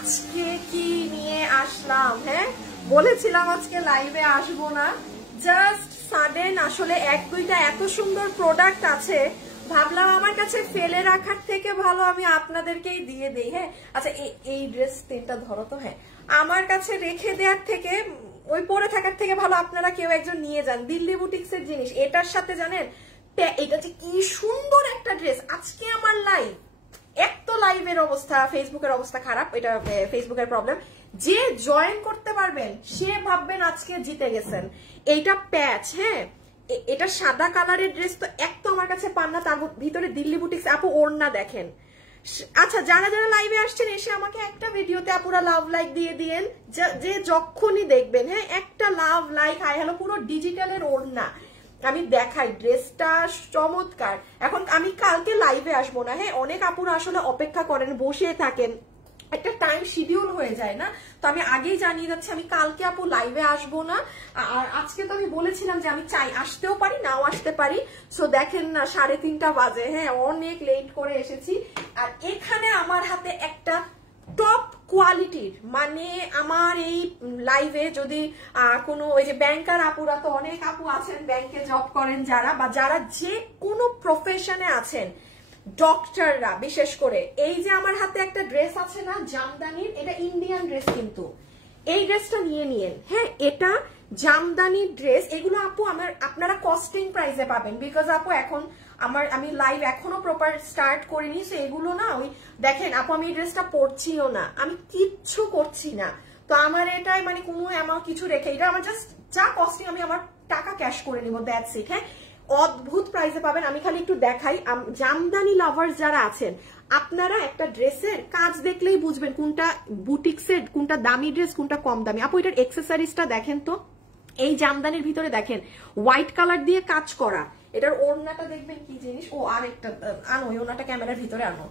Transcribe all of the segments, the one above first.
আজকে কি নিয়ে আসলাম, হ্যাঁ বলেছিলাম আজকে লাইভে আসবো না, জাস্ট সাডেন আসলে এক দুইটা এত সুন্দর প্রোডাক্ট আছে, ভাবলাম আমার কাছে ফেলে রাখার থেকে ভালো আমি আপনাদেরকেই দিয়ে দেই। হ্যাঁ আচ্ছা এই ড্রেস তিনটা ধরো তো, হ্যাঁ আমার কাছে রেখে দেওয়ার থেকে ওই পরে থাকার থেকে ভালো আপনারা কেউ একজন নিয়ে যান। দিল্লি বুটিক্স এর জিনিস, এটার সাথে জানেন এটা যে কি সুন্দর একটা ড্রেস। আজকে আমার লাইভ, এক তো লাইভের অবস্থা, ফেসবুকের অবস্থা খারাপ, এটা ফেসবুকের প্রবলেম। যে জয়েন করতে পারবেন সে ভাববেন আজকে জিতে গেছেন। এইটা প্যাচ, হ্যাঁ এটা সাদা কালারের ড্রেস, তো এক তো আমার কাছে পান না, তার ভিতরে দিল্লি বুটিক্স। আপু ওড়না দেখেন। আচ্ছা যারা যারা লাইভে আসছেন এসে আমাকে একটা ভিডিওতে আপুরা লাভ লাইক দিয়ে দিয়েন, যে যখনই দেখবেন, হ্যাঁ একটা লাভ লাইক হাই হ্যালো। পুরো ডিজিটালের ওড়না আমি দেখাই, ড্রেসটা চমৎকার। এখন আমি কালকে লাইভে আসবো না, হ্যাঁ অনেক আপুরা আসলে অপেক্ষা করেন, বসে থাকেন, একটা টাইম শিডিউল হয়ে যায় না, তো আমি আগেই জানিয়ে যাচ্ছি আমি কালকে আপু লাইভে আসবো না। আর আজকে তো আমি বলেছিলাম যে আমি চাই আসতেও পারি নাও আসতে পারি। সো দেখেন না 3:30 বাজে, হ্যাঁ অনেক লেট করে এসেছি। আর এখানে আমার হাতে একটা টপ কোয়ালিটির, মানে আমার এই লাইভে যদি কোনো ওই যে ব্যাংকার আপুরা, তো অনেক আপু আছেন ব্যাংকে জব করেন যারা, বা যারা যে কোনো প্রফেশনে আছেন, ডক্টররা বিশেষ করে, এই যে আমার হাতে একটা ড্রেস আছে না জামদানির, এটা ইন্ডিয়ান ড্রেস, কিন্তু এই ড্রেসটা নিয়ে নিয়েন। হ্যাঁ এটা জামদানি ড্রেস, এগুলো আপু আপনারা কস্টিং প্রাইসে পাবেন, বিকজ আপু এখন আমি লাইভ এখনো প্রপার স্টার্ট করিনি। সো এগুলো না ওই দেখেন আপু, আমি এই ড্রেসটা পরছিও না, আমি কিচ্ছু করছি না, তো আমার এটাই মানে কোনো আমার কিছু রেখে, এটা আমার জাস্ট যা কস্টিং আমি আমার টাকা ক্যাশ করে নিব, দ্যাটস ইট। হ্যাঁ অদ্ভুত প্রাইসে পাবেন। আমি খালি একটু দেখাই, জামদানি লাভার্স যারা আছেন আপনারা একটা ড্রেসের কাজ দেখলেই বুঝবেন কোনটা বুটিক্সের, কোনটা দামি ড্রেস, কোনটা কম দামি। আপু এটার এক্সেসরিজটা দেখেন তো, এই জামদানির ভিতরে দেখেন হোয়াইট কালার দিয়ে কাজ করা, এটার ওড়নাটা দেখবেন কি জিনিস। ও আরেকটা আনো, ওই ওড়নাটা ক্যামেরার ভিতরে আনো,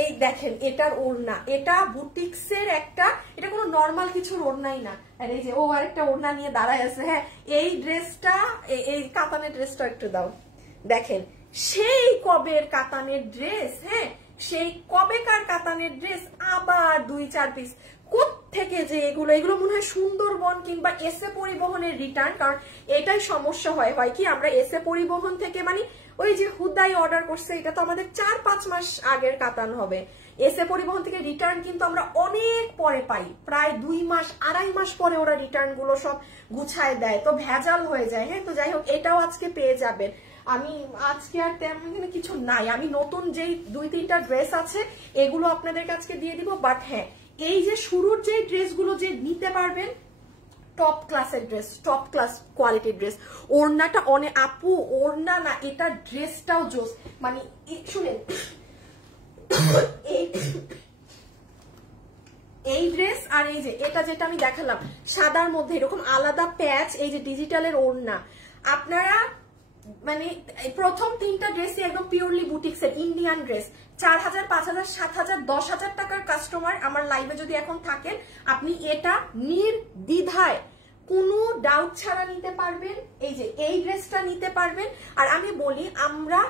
এই দেখেন এটার ওড়না, এটা বুটিক্সের একটা, এটা কোনো নর্মাল কিছুর ওড়নাই না। আর এই যে ও আরেকটা ওড়না নিয়ে দাঁড়ায় আছে। হ্যাঁ এই ড্রেসটা, এই কাতানের ড্রেসটা একটু দাও, দেখেন সেই কবের কাতানের ড্রেস, হ্যাঁ সেই কবেকার কাতানের ড্রেস, আবার 2-4 পিস কোত্থেকে যে এগুলো মনে হয় সুন্দরবন কিংবা এসএ পরিবহনের রিটার্ন। কারণ এটাই সমস্যা হয় কি আমরা এসএ পরিবহন থেকে মানে ওই যে হুদাই অর্ডার করছে, এটা তো আমাদের 4-5 মাস আগের কাতান হবে। এসএ পরিবহন থেকে রিটার্ন কিন্তু আমরা অনেক পরে পাই, প্রায় 2 মাস 2.5 মাস পরে ওরা রিটার্ন গুলো সব গুছায় দেয়, তো ভেজাল হয়ে যায়। হ্যাঁ তো যাই হোক এটাও আজকে পেয়ে যাবেন। আমি আজকে আর তেমন কিছু নাই, আমি নতুন যেই 2-3টা ড্রেস আছে এগুলো আপনাদের কাছে দিয়ে দিব। বাট হ্যাঁ এই যে শুরুর যে ড্রেসগুলো যে নিতে পারবেন, টপ ক্লাসের ড্রেস, টপ ক্লাস কোয়ালিটির ড্রেস। ওড়নাটা অনেক আপু, ওড়না না এটা ড্রেসটাও জোস, মানে শুনেন এই ড্রেস আর এই যে এটা যেটা আমি দেখালাম সাদার মধ্যে এরকম আলাদা প্যাচ, এই যে ডিজিটালের ওড়না, আপনারা মানে প্রথম 3টা ড্রেসই একদম পিওরলি বুটিক্সের ইন্ডিয়ান ড্রেস। 4,000, 5,000, 7,000, 10,000 টাকার কাস্টমার আমার লাইভে যদি এখন থাকেন, আপনি এটা নির্দ্বিধায় কোনো ডাউট ছাড়া নিতে পারবেন। এই যে এই ড্রেসটা নিতে পারবেন। আর আমি বলি আমরা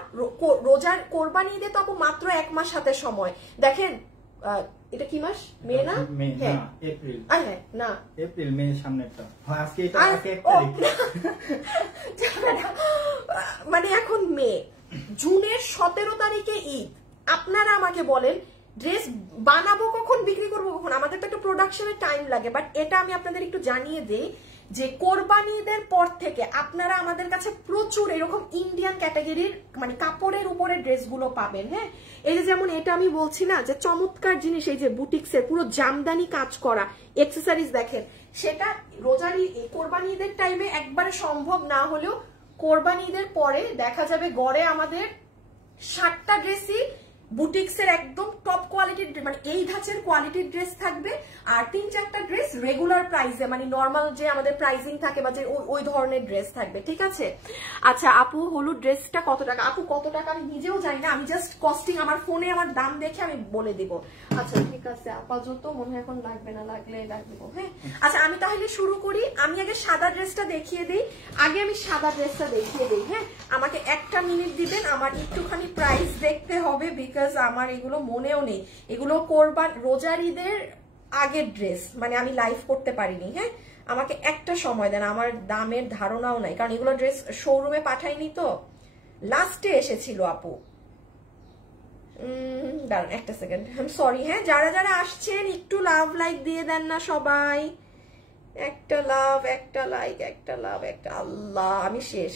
রোজার কোরবানি ঈদে তো মাত্র 1 মাস হাতে সময়, দেখেন এটা কি মাস, মে না, হ্যাঁ এপ্রিল, হ্যাঁ না এপ্রিল মে সামনেরটা, আজকে এটা 1 তারিখ, মানে এখন মে, জুনের 17 তারিখে ঈদ। আপনারা আমাকে বলেন ড্রেস বানাবো কখন, বিক্রি করবো কখন, আমাদের তো একটা প্রোডাকশনের টাইম লাগে। বাট এটা আমি আপনাদের একটু জানিয়ে দেই যে কোরবানি ঈদের পর থেকে আপনারা আমাদের কাছে প্রচুর এরকম ইন্ডিয়ান ক্যাটাগরির মানে কাপড়ের উপরে ড্রেসগুলো পাবেন। হ্যাঁ এই যে যেমন এটা আমি বলছি না যে চমৎকার জিনিস, এই যে বুটিক্সের পুরো জামদানি কাজ করা এক্সেসরিজ দেখেন, সেটা রোজারি কোরবানি ঈদের টাইমে একবারে সম্ভব না হলেও কোরবানি ঈদের পরে দেখা যাবে গড়ে আমাদের 60টা ড্রেসই বুটিক্সের একদম টপ কোয়ালিটির, মানে এই ধাঁচের কোয়ালিটির ড্রেস থাকবে। আর 3-4টা ড্রেস রেগুলার প্রাইসে, মানে নর্মাল যে আমাদের প্রাইসিং থাকে বা যে ওই ধরনের ড্রেস থাকবে, ঠিক আছে। আচ্ছা আপু হলুদ ড্রেসটা কত টাকা, আপু কত টাকা আমি নিজেও জানি না, আমি জাস্ট কস্টিং আমার ফোনে আমার দাম দেখে আমি বলে দিব। আচ্ছা ঠিক আছে আপাতত মনে হয় এখন লাগবে না, লাগলে লাগবে। হ্যাঁ আচ্ছা আমি তাহলে শুরু করি। আমি আগে সাদা ড্রেসটা দেখিয়ে দিই, আমি সাদা ড্রেসটা দেখিয়ে দিই। হ্যাঁ আমাকে 1টা মিনিট দিবেন, আমার একটুখানি প্রাইস দেখতে হবে, বিকজ আমার এগুলো মনেও নেই। এগুলো রোজার ঈদের আগের ড্রেস, মানে আমি লাইভ করতে পারিনি। হ্যাঁ, আমাকে একটা সময় দেন, আমার দামের ধারণাও নাই, কারণ এগুলো ড্রেস শোরুমে পাঠাইনি তো, লাস্টে এসেছিল আপু। দাঁড়ান একটা সেকেন্ড, আই এম সরি। হ্যাঁ, যারা যারা আসছেন একটু লাভ লাইক দিয়ে দেন না সবাই, একটা লাভ, একটা লাইক, একটা লাভ, একটা। আল্লাহ, আমি শেষ,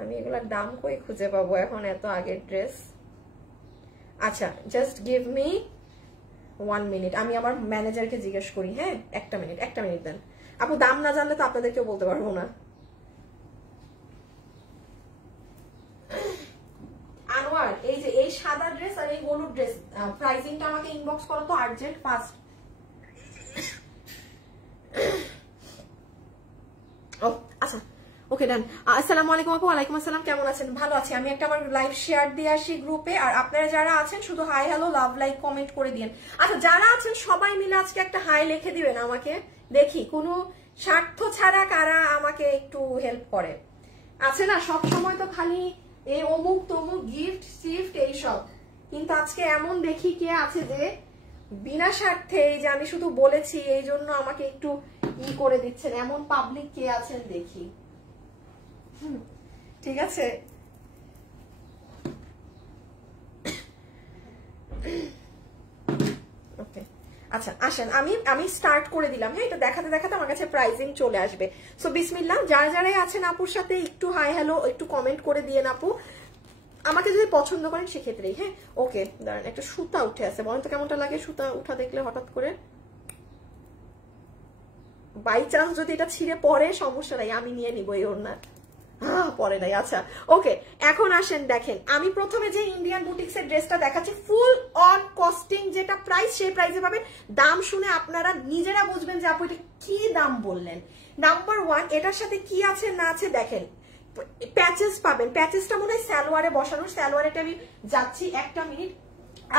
আমি এগুলোর দাম কই খুঁজে পাবো এখন, এত আগের ড্রেস। আচ্ছা, জাস্ট গিভ মি 1 মিনিট, আমি আমার ম্যানেজারকে জিজ্ঞেস করি। হ্যাঁ, একটা মিনিট দেন আপু, দাম না জানলে তো আপনাদেরকেও বলতে পারবো না। আনোয়ার, এই যে এই সাদা ড্রেস আর এই হলুদ ড্রেস, প্রাইসিংটা আমাকে ইনবক্স করো তো আর্জেন্ট, ফাস্ট। ও আচ্ছা, ওকে ডান। আসসালামু আলাইকুম আপু। ওয়ালাইকুম আসসালাম, কেমন আছেন? ভালো আছি। আমি একটা আমার লাইভ শেয়ার দিয়ে আসি গ্রুপে, আর আপনারা যারা আছেন শুধু hi hello love like comment করে দিন। আচ্ছা, যারা আছেন সবাই মিলে আজকে একটা হাই লিখে দিবেন আমাকে, দেখি কোনো স্বার্থ ছাড়া কারা আমাকে একটু হেল্প করে। আছে না, সব সময় তো খালি এই অমুক তমুক গিফট সিফট এইসব, কিন্তু আজকে এমন দেখি কে আছে যে বিনা স্বার্থে, এই যে আমি শুধু বলেছি এই জন্য আমাকে একটু করে দিচ্ছেন, এমন পাবলিক কে আছেন দেখি। ঠিক আছে, ওকে আচ্ছা আসেন, আমি স্টার্ট করে দিলাম। হ্যাঁ, এটা দেখাতে দেখাতে আমার কাছে প্রাইজিং চলে আসবে। সো বিসমিল্লাহ, যারা যারাই আছেন আপুর সাথে একটু হাই হ্যালো একটু কমেন্ট করে দিয়ে আপু, আমাকে যদি পছন্দ করেন সেক্ষেত্রেই। হ্যাঁ, ওকে দাঁড়ান, একটা সুতা উঠে আছে, বলেন তো কেমনটা লাগে সুতা উঠা দেখলে হঠাৎ করে? বাই চান্স যদি এটা ছিঁড়ে পড়ে সমস্যা নাই, আমি নিয়ে নিবো এই ওড়না, পরে নাই। আচ্ছা ওকে, এখন আসেন দেখেন, আমি প্রথমে যে ইন্ডিয়ান বুটিক্স এর ড্রেসটা দেখাচ্ছি ফুল অন কস্টিং, যেটা প্রাইস সেই প্রাইসে পাবেন। দাম শুনে আপনারা নিজেরা বুঝবেন যে আপু এটা কি দাম বললেন। নাম্বার 1, এটার সাথে কি আছে না আছে দেখেন, প্যাচেস পাবেন। প্যাচেসটা মনে হয় সালোয়ারে বসানো, সালোয়ারেটা আমি যাচ্ছি, একটা মিনিট,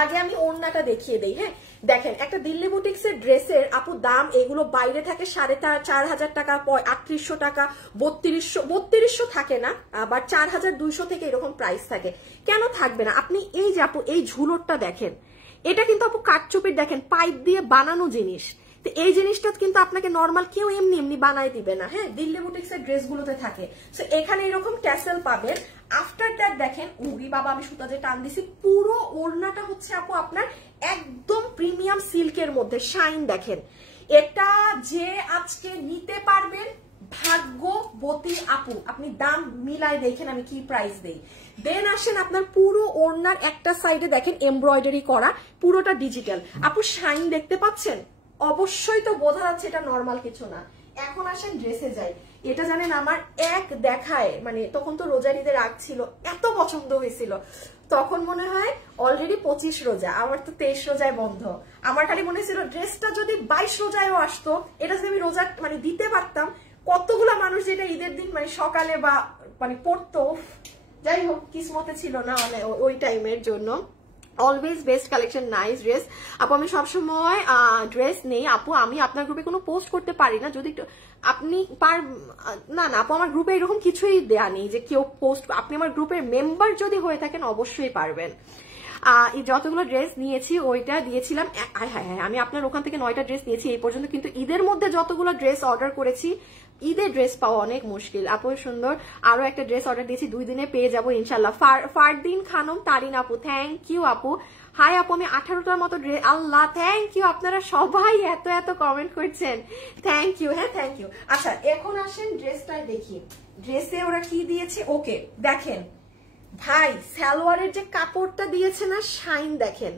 আগে আমি ওড়নাটা দেখিয়ে দেই। হ্যাঁ দেখেন, একটা দিল্লি বুটিক্স এর ড্রেসের আপু দাম এগুলো বাইরে থাকে 4,500 টাকা, 3800 টাকা, 3200 থাকে না, আবার 4200 থেকে এরকম প্রাইস থাকে। কেন থাকবে না? আপনি এই যে আপু এই ঝুলরটা দেখেন, এটা কিন্তু আপু কাঠচুপির দেখেন পাইপ দিয়ে বানানো জিনিস, তো এই জিনিসটা কিন্তু আপনাকে নর্মাল কেউ এমনি এমনি বানাই দিবে না। হ্যাঁ, দিল্লি বুটিক্স এর ড্রেসগুলোতে থাকে। সো এখানে এরকম ট্যাসেল পাবেন। আফটার দ্যাট দেখেন, উড়ি বাবা আমি সুতা যে টান দিছি, পুরো ওড়নাটা হচ্ছে আপু আপনার একদম প্রিমিয়াম সিল্কের মধ্যে শাইন দেখেন। এটা যে আজকে নিতে পারবেন ভাগ্যবতী আপু, আপনি দাম মিলাই দেখেন আমি কি প্রাইস দেই। দেন আসেন আপনার পুরো ওড়নার একটা সাইডে দেখেন এমব্রয়ডারি করা, পুরোটা ডিজিটাল। আপু শাইন দেখতে পাচ্ছেন? অবশ্যই তো বোঝা যাচ্ছে এটা নর্মাল কিছু না। এখন আসেন ড্রেসে যাই। এটা জানেন আমার এক দেখায়, মানে তখন তো রোজার ঈদের আগ ছিল, এত পছন্দ হয়েছিল, তখন মনে হয় অলরেডি 25 রোজা, আমার তো 23 রোজায় বন্ধ। আমার খালি মনে হয়েছিল ড্রেসটা যদি 22 রোজায়ও আসতো, এটা যদি আমি রোজা মানে দিতে পারতাম, কতগুলা মানুষ যেটা ঈদের দিন মানে সকালে বা মানে পড়তো। যাই হোক, কিসমতে ছিল না ওই টাইমের জন্য। Always best collection, nice dress আপু। আমি সবসময় ড্রেস নেই আপু, আমি আপনার গ্রুপে কোনো পোস্ট করতে পারি না, যদি আপনি না আপু, আমার গ্রুপে এরকম কিছুই দেয়া নেই যে কেউ পোস্ট, আপনি আমার গ্রুপের মেম্বার যদি হয়ে থাকেন অবশ্যই পারবেন। যতগুলো ড্রেস নিয়েছি ওইটা দিয়েছিলাম, হ্যাঁ আমি আপনার ওখান থেকে 9টা ড্রেস নিয়েছি এই পর্যন্ত, কিন্তু ঈদের মধ্যে যতগুলো ড্রেস অর্ডার করেছি, ঈদের ড্রেস পাওয়া অনেক মুশকিল আপু। সুন্দর, আরো একটা ড্রেস অর্ডার দিয়েছি, 2 দিনে পেয়ে যাবো ইনশাল্লাহ। ফারদিন খানম তারিন আপু, থ্যাংক ইউ আপু। হাই আপু, আমি 18টার মতো ড্রেস, আল্লাহ থ্যাংক ইউ, আপনারা সবাই এত এত কমেন্ট করছেন, থ্যাংক ইউ। হ্যাঁ থ্যাংক ইউ। আচ্ছা এখন আসেন ড্রেসটা দেখি, ড্রেসে ওরা কি দিয়েছে। ওকে দেখেন ভাই, সালোয়ারের যে কাপড়টা দিয়েছে না, শাইন দেখেন,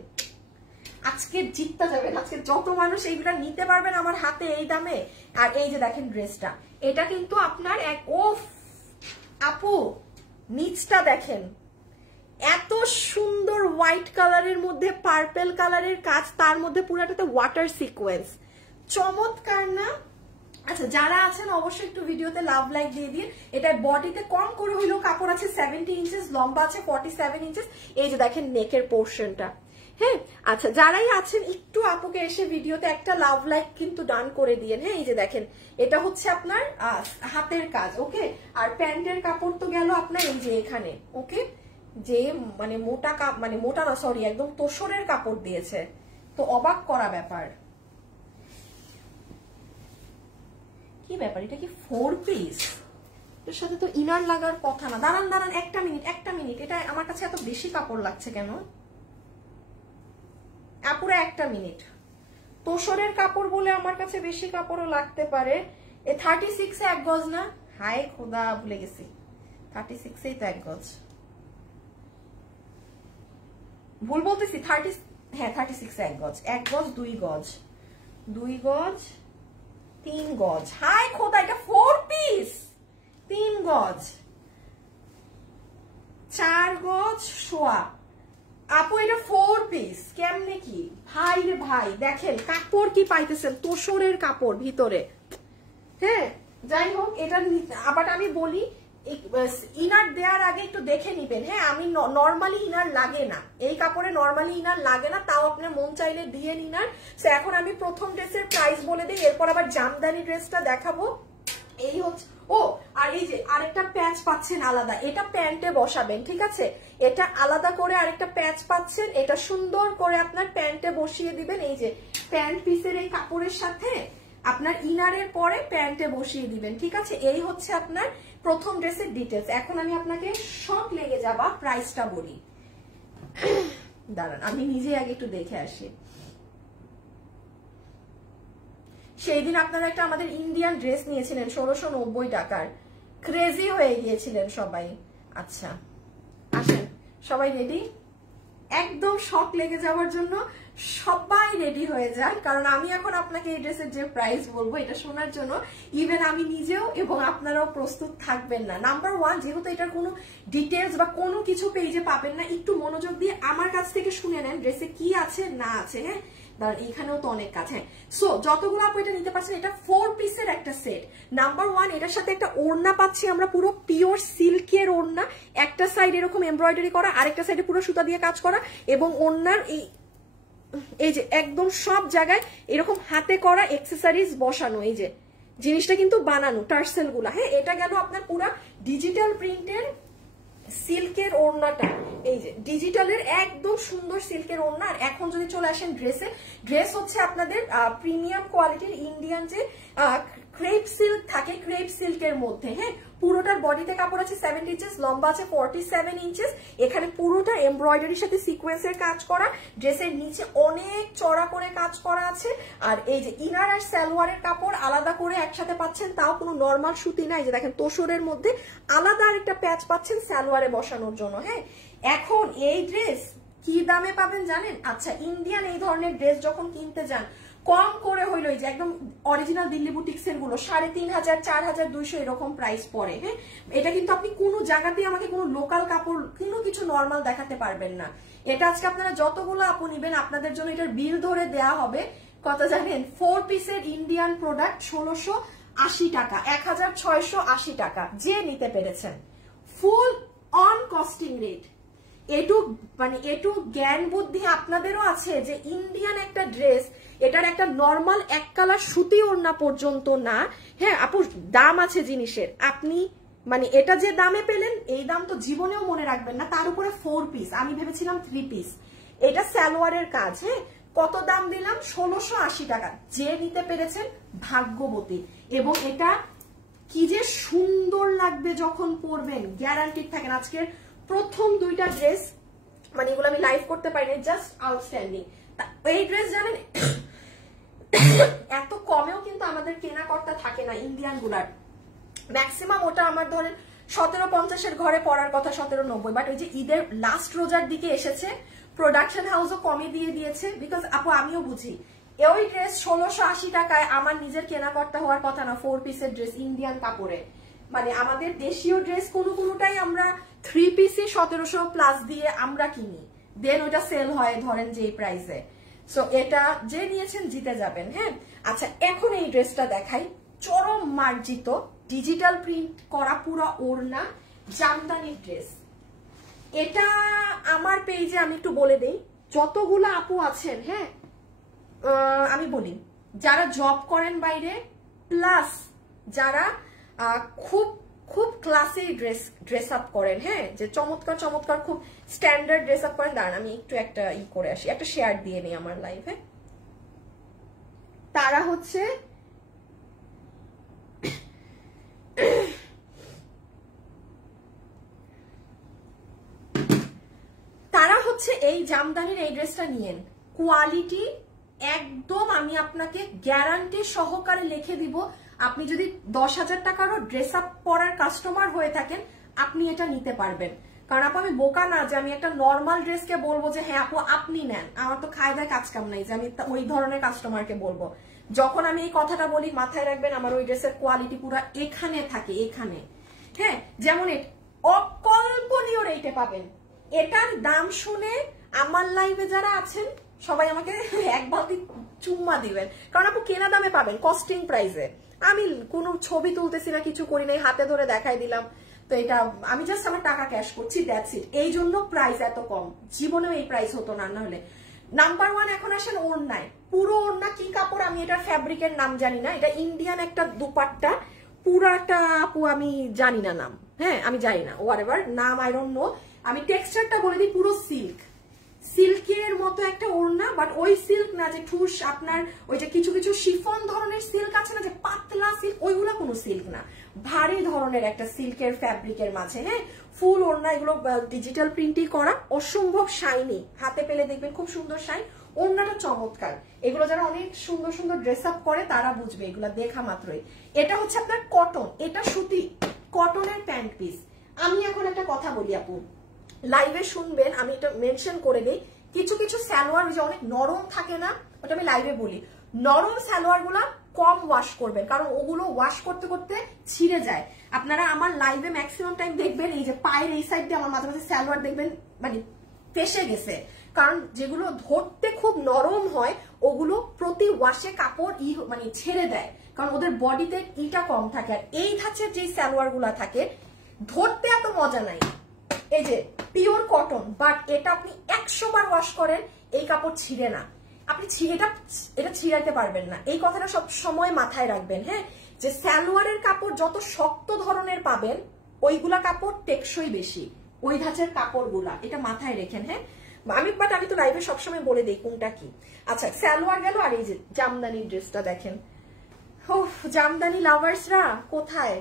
আজকে জিততে যাবেন, আজকে যত মানুষ এইগুলা নিতে পারবেন আমার হাতে এই দামে। আর এই যে দেখেন ড্রেসটা, এটা কিন্তু আপনার এক ওফ আপু, নিচটা দেখেন, এত সুন্দর হোয়াইট কালারের মধ্যে পার্পেল কালারের কাজ, তার মধ্যে পুরাটাতে ওয়াটার সিকোয়েন্স, চমৎকার না? আচ্ছা যারা আছেন অবশ্যই একটু ভিডিওতে লাভ লাইক দিয়ে দিন। এটার বডিতে কম করে হইলেও কাপড় আছে 70 ইঞ্চেস, লম্বা আছে 47 ইঞ্চেস। এই যে দেখেন নেকের পোর্শনটা। হ্যাঁ আচ্ছা, যারাই আছেন একটু আপুকে এসে ভিডিওতে একটা লাভ লাইক কিন্তু ডান করে দিয়েন। হ্যাঁ, এই যে দেখেন, এটা হচ্ছে আপনার হাতের কাজ। ওকে, আর প্যান্টের কাপড় তো গেল আপনার এই যে এখানে। ওকে, যে মানে মোটা মানে মোটা না, সরি, একদম তোসরের কাপড় দিয়েছে, তো অবাক করা ব্যাপার। কি ব্যাপার, এটা কি 4 পিস? এর সাথে তো ইনার লাগার কথা না। দাঁড়ান দাঁড়ান, একটা মিনিট, এটা আমার কাছে এত বেশি কাপড় লাগছে কেন? পুরো একটা মিনিট। তোষরের কাপড় বলে আমার কাছে বেশি কাপড়ও লাগতে পারে। এ 36 এ 1 গজ না? হায় খোদা, ভুলে গেছি, 36 এই তো 1 গজ। ভুল বলতেছি, 30, হ্যাঁ 36 এ 1 গজ, 1 গজ 2 গজ, 2 গজ 3 গজ। হায় খোদা, এটা 4 পিস, 3 গজ 4 গজ সোয়া। আপু এটা 4 পিস, কেমনে কি ভাই রে ভাই? দেখেন কাপড় কি পাইতেছেন, তোষরের কাপড় ভিতরে। হ্যাঁ যাই হোক, এটা আবার আমি বলি, ইনার দেওয়ার আগে একটু দেখে নিবেন। হ্যাঁ, আমি নরমালি ইনার লাগে না, এই কাপড়ে নরমালি ইনার লাগে না, তাও আপনার মন চাইলে দিয়ে ইনার। সো এখন আমি প্রথম ড্রেসের প্রাইস বলে দিই, এরপর আবার জামদানি ড্রেসটা দেখাবো। এই হচ্ছে, ও আর এই যে আরেকটা প্যাচ পাচ্ছেন আলাদা, এটা প্যান্টে বসাবেন, ঠিক আছে? এটা আলাদা করে আরেকটা প্যাচ পাচ্ছেন, এটা সুন্দর করে আপনার প্যান্টে বসিয়ে দিবেন। এই যে প্যান্ট পিসের এই কাপড়ের সাথে আপনার ইনারের পরে প্যান্টে বসিয়ে দিবেন, ঠিক আছে? এই হচ্ছে আপনার প্রথম ড্রেসের ডিটেলস। এখন আমি আপনাকে শক লেগে যাবা প্রাইসটা বলি। দাঁড়ান আমি নিজে আগে একটু দেখে আসি। সেই দিন আপনারা একটা আমাদের ইন্ডিয়ান ড্রেস নিয়েছিলেন 1690 টাকার, ক্রেজি হয়ে গিয়েছিলেন সবাই। আচ্ছা আসেন, সবাই রেডি? একদম শক লেগে যাওয়ার জন্য সবাই রেডি হয়ে যান, কারণ আমি এখন আপনাকে এই ড্রেসের যে প্রাইস বলবো এটা শোনার জন্য ইভেন আমি নিজেও এবং আপনারাও প্রস্তুত থাকবেন না। নাম্বার 1, যেহেতু এটার কোনো ডিটেলস বা কোনো কিছু পেজে পাবেন না, একটু মনোযোগ দিয়ে আমার কাছ থেকে শুনে নেন ড্রেসে কি আছে না আছে। হ্যাঁ দাঁড়ান, এইখানেও তো অনেক কাজ। হ্যাঁ, সো যতগুলো আপনি এটা নিতে পারছেন, এটা 4 পিসের একটা সেট। নাম্বার 1, এটার সাথে একটা ওড়না পাচ্ছি আমরা, পুরো পিওর সিল্কের ওড়না, একটা সাইড এরকম এমব্রয়ডারি করা, আরেকটা সাইডে পুরো সুতা দিয়ে কাজ করা, এবং ওড়নার এই যে একদম সব জায়গায় এরকম হাতে করা এক্সেসরিজ বসানো। এই যে জিনিসটা কিন্তু বানানো টার্সেল গুলা। হ্যাঁ, এটা গেল আপনার পুরো ডিজিটাল প্রিন্টের সিল্কের ওড়নাটা। এই যে ডিজিটালের একদম সুন্দর সিল্কের ওড়না। আর এখন যদি চলে আসেন ড্রেসে, ড্রেস হচ্ছে আপনাদের প্রিমিয়াম কোয়ালিটির ইন্ডিয়ান যে ক্রেপ সিল্ক থাকে, ক্রেপ সিল্কের মধ্যে। হ্যাঁ, পুরোটার বডিতে কাপড় আছে 70 ইঞ্চেস, লম্বা আছে 47 ইঞ্চেস। এখানে পুরোটা এমব্রয়ডারির সাথে সিকোয়েন্সের কাজ করা, ড্রেসের নিচে অনেক চড়া করে কাজ করা আছে। আর এই যে ইনার আর সালোয়ারের কাপড় আলাদা করে একসাথে পাচ্ছেন, তাও কোনো নর্মাল সুতি না। এই যে দেখেন তোষরের মধ্যে আলাদা আরেকটা প্যাচ পাচ্ছেন সালোয়ারে বসানোর জন্য। হ্যাঁ, এখন এই ড্রেস কি দামে পাবেন জানেন? আচ্ছা, ইন্ডিয়ান এই ধরনের ড্রেস যখন কিনতে যান কম করে হইলো, যে একদম অরিজিনাল দিল্লি বুটিক্স এর গুলো 3500 4200 এরকম প্রাইস পড়ে। হ্যাঁ, এটা কিন্তু আপনি কোনো জায়গাতেই আমাকে কোনো লোকাল কাপড় কোনো কিছু নর্মাল দেখাতে পারবেন না। এটা আজকে আপনারা যতগুলো আপু নিবেন আপনাদের জন্য এটার বিল ধরে দেয়া হবে কত জানেন? 4 পিসের ইন্ডিয়ান প্রোডাক্ট 1680 টাকা, 1680 টাকা যে নিতে পেরেছেন, ফুল অন কস্টিং রেট। এটু জ্ঞান বুদ্ধি আপনাদেরও আছে যে ইন্ডিয়ান একটা ড্রেস, এটার একটা নর্মাল এক কালার সুতি ওড়না পর্যন্ত না। হ্যাঁ আপু, দাম আছে জিনিসের, আপনি এটা যে দামে পেলেন এই দাম তো জীবনেও মনে রাখবেন না। তার উপরে 4 পিস, আমি ভেবেছিলাম 3 পিস। এটা সালোয়ারের কাজ। হ্যাঁ, কত দাম দিলাম? 1680 টাকা। যে নিতে পেরেছেন ভাগ্যবতী। এবং এটা কি যে সুন্দর লাগবে যখন পরবেন, গ্যারান্টিড থাকেন। আজকের প্রথম 2টা ড্রেস এগুলো আমি লাইভ করতে পারিনি, জাস্ট আউটস্ট্যান্ডিং। এই ড্রেস জানেন এত কমেও কিন্তু আমাদের কেনাকর্তা থাকে না ইন্ডিয়ান গুলার। ম্যাক্সিমাম ওটা আমার ধরেন 1750 এর ঘরে পড়ার কথা 1790, বাট ওই যে ঈদের লাস্ট রোজার দিকে এসেছে, প্রোডাকশন হাউসও কমে দিয়ে দিয়েছে। বিকজ আপু আমিও বুঝি ওই ড্রেস 1680 টাকায় আমার নিজের কেনাকর্তা হওয়ার কথা না। 4 পিসের ড্রেস ইন্ডিয়ান কাপড়ে, আমাদের দেশীয় ড্রেস কোনোটাই আমরা 3 পিসে 1700 প্লাস দিয়ে আমরা কিনি, দেন ওটা সেল হয় ধরেন যে প্রাইসে। সো এটা যে নিয়েছেন জিতে যাবেন। হ্যাঁ, আচ্ছা এখন এই ড্রেসটা দেখাই, চরম মার্জিত ডিজিটাল প্রিন্ট করা পুরো ওড়না জামদানি ড্রেস। এটা আমার পেজে আমি একটু বলে দেই, যতগুলো আপু আছেন, হ্যাঁ আমি বলি, যারা জব করেন বাইরে, প্লাস যারা খুব খুব ক্লাসি ড্রেস আপ করেন, হ্যাঁ, যে চমৎকার চমৎকার খুব স্ট্যান্ডার্ড ড্রেস আপ করেন, দাঁড়ান আমি একটু একটা করে আসি, একটা শেয়ার দিয়ে নিই আমার লাইভে। তারা হচ্ছে এই জামদানির এই ড্রেসটা নিয়েন, কোয়ালিটি একদম আমি আপনাকে গ্যারান্টি সহকারে লিখে দিব। আপনি যদি 10,000 টাকারও ড্রেস আপ পরার কাস্টমার হয়ে থাকেন, আপনি এটা নিতে পারবেন। কারণ আপু আমি বোকা না যে আমি একটা নর্মাল ড্রেসকে বলবো যে হ্যাঁ আপু আপনি নেন, আমার তো খায় দায় কাজ কাম নাই যে আমি ওই ধরনের কাস্টমারকে বলবো। যখন আমি এই কথাটা বলি মাথায় রাখবেন আমার ওই ড্রেসের কোয়ালিটি পুরো এখানে থাকে, এখানে, হ্যাঁ, যেমন অকল্পনীয় রেটে পাবেন। এটার দাম শুনে আমার লাইভে যারা আছেন সবাই আমাকে এক বালতি চুম্মা দিবেন, কারণ আপু কেনা দামে পাবেন, কস্টিং প্রাইসে। আমি কোনো ছবি তুলতেছি না, কিছু করি নাই, হাতে ধরে দেখাই দিলাম। তো এটা আমি জাস্ট আমার টাকা ক্যাশ করছি, দ্যাটস ইট। এই জন্য প্রাইস এত কম, জীবনেও এই প্রাইস হতো না। না হলে নাম্বার 1 এখন আসেন ওড়নায়। পুরো ওড়না কি কাপড় আমি এটার ফ্যাব্রিকের নাম জানি না, এটা ইন্ডিয়ান একটা দুপাট্টা, পুরাটা আপু আমি জানি না নাম, হ্যাঁ আমি জানি না, হোয়াটএভার নাম আই ডোন্ট নো। আমি টেক্সচারটা বলে দিই, পুরো সিল্ক, সিল্কের মতো একটা ওড়না, বাট ওই সিল্ক না যে ঠুস আপনার ওই যে কিছু কিছু শিফন ধরনের সিল্ক আছে না যে পাতলা সিল্ক, ওইগুলা কোনো সিল্ক না, ভারী ধরনের একটা সিল্কের ফ্যাব্রিকের মাঝে, হ্যাঁ, ফুল ওড়না। এগুলো ডিজিটাল প্রিন্টই করা, অসম্ভব শাইনি, হাতে পেলে দেখবেন খুব সুন্দর শাইন, ওড়নাটা চমৎকার। এগুলো যারা অনেক সুন্দর সুন্দর ড্রেস আপ করে তারা বুঝবে এগুলা দেখা মাত্রই। এটা হচ্ছে আপনার কটন, এটা সুতি কটনের প্যান্ট পিস। আমি এখন একটা কথা বলি আপু, লাইভে শুনবেন, আমি এটা মেনশন করে দিই, কিছু কিছু সালোয়ার যে অনেক নরম থাকে না, ওটা আমি লাইভে বলি, নরম সালোয়ার গুলা কম ওয়াশ করবেন, কারণ ওগুলো ওয়াশ করতে করতে ছিঁড়ে যায়। আপনারা আমার লাইভে ম্যাক্সিমাম টাইম দেখবেন এই যে পায়ের এই সাইড দিয়ে আমার মাঝে মাঝে সালোয়ার দেখবেন মানে ফেসে গেছে, কারণ যেগুলো ধরতে খুব নরম হয় ওগুলো প্রতি ওয়াশে কাপড় মানে ছেড়ে দেয়, কারণ ওদের বডিতে ইটা কম থাকে। আর এই ধাঁচের যে সালোয়ার গুলা থাকে ধরতে এত মজা নাই, এই যে পিওর কটন, বাট এটা আপনি 100 বার ওয়াশ করেন এই কাপড় ছিঁড়ে না, আপনি এটা ছিঁড়াইতে পারবেন না। এই কথাটা সব সময় মাথায় রাখবেন, হ্যাঁ, যে সালোয়ারের কাপড় যত শক্ত ধরনের পাবেন ওইগুলা কাপড় টেকসই বেশি, ওই ধাঁচের কাপড়গুলা, এটা মাথায় রেখেন, হ্যাঁ। আমি তো লাইভে সবসময় বলে দিই কোনটা কি। আচ্ছা সালোয়ার গেল, আর এই যে জামদানির ড্রেসটা দেখেন, জামদানি লাভার্সরা কোথায়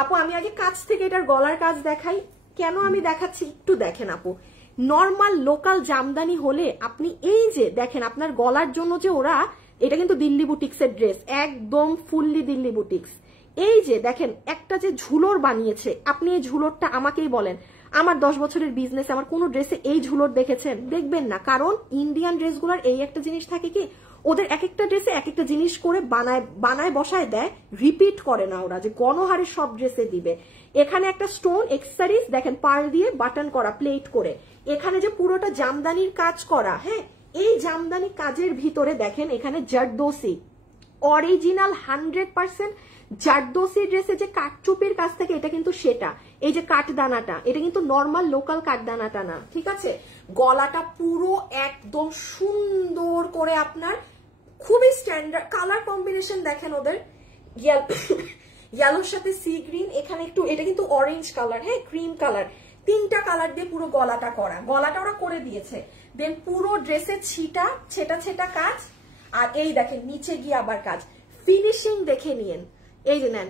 আপু? আমি আগে কাছ থেকে এটার গলার কাজ দেখাই, কেন আমি দেখাচ্ছি একটু দেখেন আপু। নর্মাল লোকাল জামদানি হলে আপনি এই যে দেখেন আপনার গলার জন্য যে ওরা, এটা কিন্তু দিল্লি বুটিক্সের ড্রেস, একদম ফুললি দিল্লি বুটিক্স। এই যে দেখেন একটা যে ঝুলোর বানিয়েছে, আপনি এই ঝুলোরটা আমাকেই বলেন, আমার 10 বছরের বিজনেস আমার কোনো ড্রেসে এই ঝুলোর দেখেছেন? দেখবেন না, কারণ ইন্ডিয়ান ড্রেসগুলোর এই একটা জিনিস থাকে কি, ওদের এক একটা ড্রেসে এক একটা জিনিস করে বানায় বসায় দেয়, রিপিট করে না ওরা যে গণহারে সব ড্রেসে দিবে। এখানে একটা স্টোন এক্সেসরিজ দেখেন পার্ল দিয়ে বাটন করা, প্লেট করে, এখানে যে পুরোটা জামদানির কাজ করা, হ্যাঁ, এই জামদানি কাজের ভিতরে দেখেন এখানে জারদোসি অরিজিনাল 100% জারদোসি ড্রেসে যে কাঠচুপির কাছ থেকে, এটা কিন্তু সেটা, এই যে কাঠদানাটা এটা কিন্তু নর্মাল লোকাল কাঠদানাটা না, ঠিক আছে। গলাটা পুরো একদম সুন্দর করে আপনার খুবই স্ট্যান্ডার্ড কালার কম্বিনেশন দেখেন ওদের, ইয়েলোর সাথে সি গ্রিন, এখানে একটু এটা কিন্তু অরেঞ্জ কালার, হ্যাঁ, ক্রিম কালার, 3টা কালার দিয়ে পুরো গলাটা করা, গলাটা ওরা করে দিয়েছে। দেন পুরো ড্রেসে ছেটা কাজ, আর এই দেখেন নিচে গিয়ে আবার কাজ, ফিনিশিং দেখে নিয়েন, এই যে নেন।